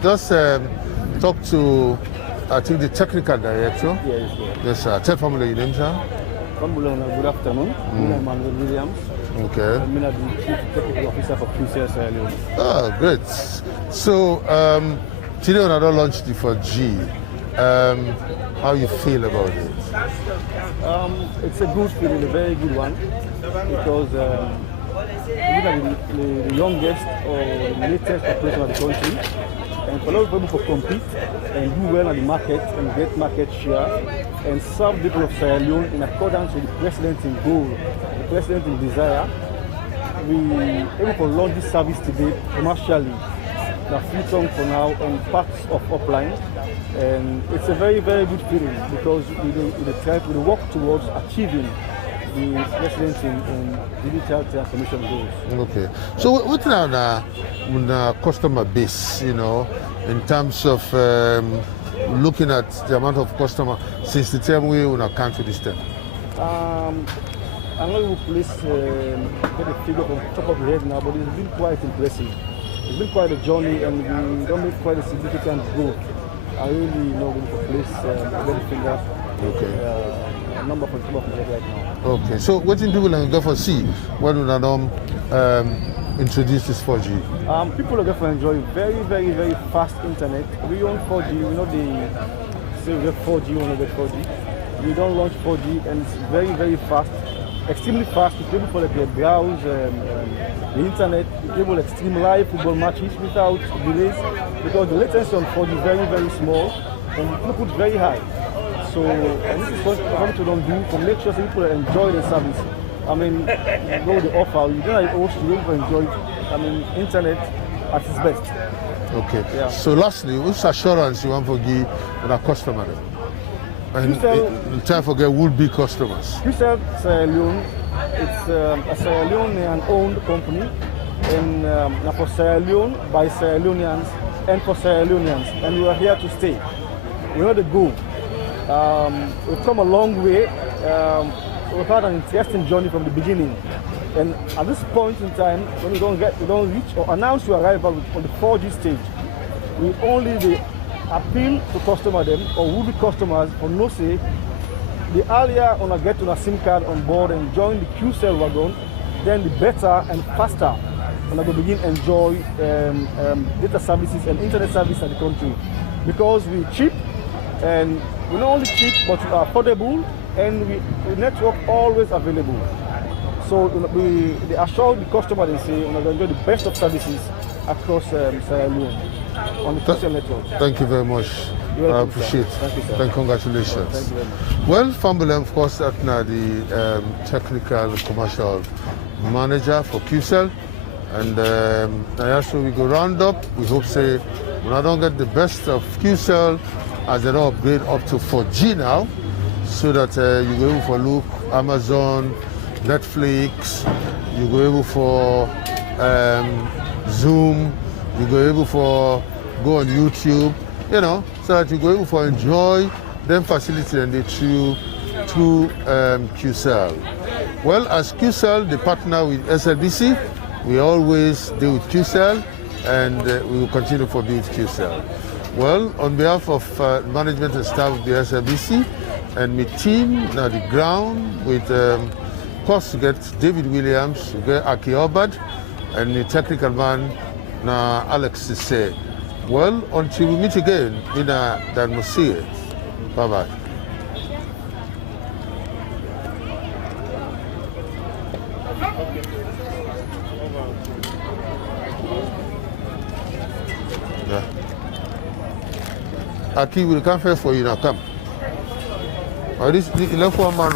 talk to, I think, the technical director. Yes, sir. Tell family your name, sir. Good afternoon. I'm Emmanuel Williams. Okay. I'm the Chief Technical Officer for QCell Sierra Leone. Oh, great. So, today when I don't launch the 4G, how you feel about it? It's a good feeling, a very good one, because we're the youngest or the latest operation of the country, and for a lot of people to compete and do well on the market and get market share and serve the people of Sierra Leone in accordance with the President's goal, the President's desire. We able to launch this service today commercially. The Freetown for now and parts of Upline, and it's a very, very good feeling because we work towards achieving the President's in digital transformation goals. Okay. So what's now the customer base, you know, in terms of looking at the amount of customer since the time we will account for this time? I'm not going to place get a figure from the top of the head now, but it's been quite impressive. It's been quite a journey, and we don't make quite a significant growth. I really not going to place a finger. Okay. Number from the top of the head right now. Okay. So what do people go for see when we don't introduce this 4G? People are going to enjoy very, very, very fast internet. We own 4G. We know they say we have 4G, we want to get 4G. We don't launch 4G, and it's very, very fast. Extremely fast. People can browse the internet, people can stream live football matches without delays because the latency on 4G is very, very small and the throughput is very high. So, and this is what we don't do to make sure people enjoy the service. I mean, you go the offer, you don't have to enjoy internet at its best. Okay. Yeah. So lastly, which assurance you want to give to the customer? And time for get would-be customers. QCell Sierra Leone, it's a Sierra Leonean-owned company, and for Sierra Leone, by Sierra Leoneans, and for Sierra Leoneans, and we are here to stay. We know the goal. We've come a long way. We've had an interesting journey from the beginning, and at this point in time, when we don't reach or announce your arrival on the 4G stage, we only appeal to customer them or will be customers for no say. The earlier on get on a SIM card on board and join the QCell wagon, then the better and faster when I go begin enjoy data services and internet service in the country. Because we're cheap, and we're not only cheap but we are affordable, and the network always available. So they assure the customer they say they enjoy the best of services across Sierra Leone on the QCell network. Thank you very much. I appreciate it. Thank you, sir. And congratulations. Thank you very much. Well, Fambilem, of course, that's now the technical commercial manager for QCell. And also we go round up. We hope say when I don't get the best of QCell as an upgrade up to 4G now, so that you go able for look Amazon, Netflix, you go able for Zoom, you go able for go on YouTube, you know, so that you go able for enjoy them facility and they through QCell. Well, as QCell, the partner with SLBC, we always deal with QCell, and we will continue to be with QCell. Well, on behalf of management and staff of the SLBC and my team on the ground with of course, to get David Williams, to get Aki Obad, and the technical man, Alex Sisse. Well, until we meet again, Dan Musie. Bye-bye. Yeah. Aki will come here for you now, come. This left one man.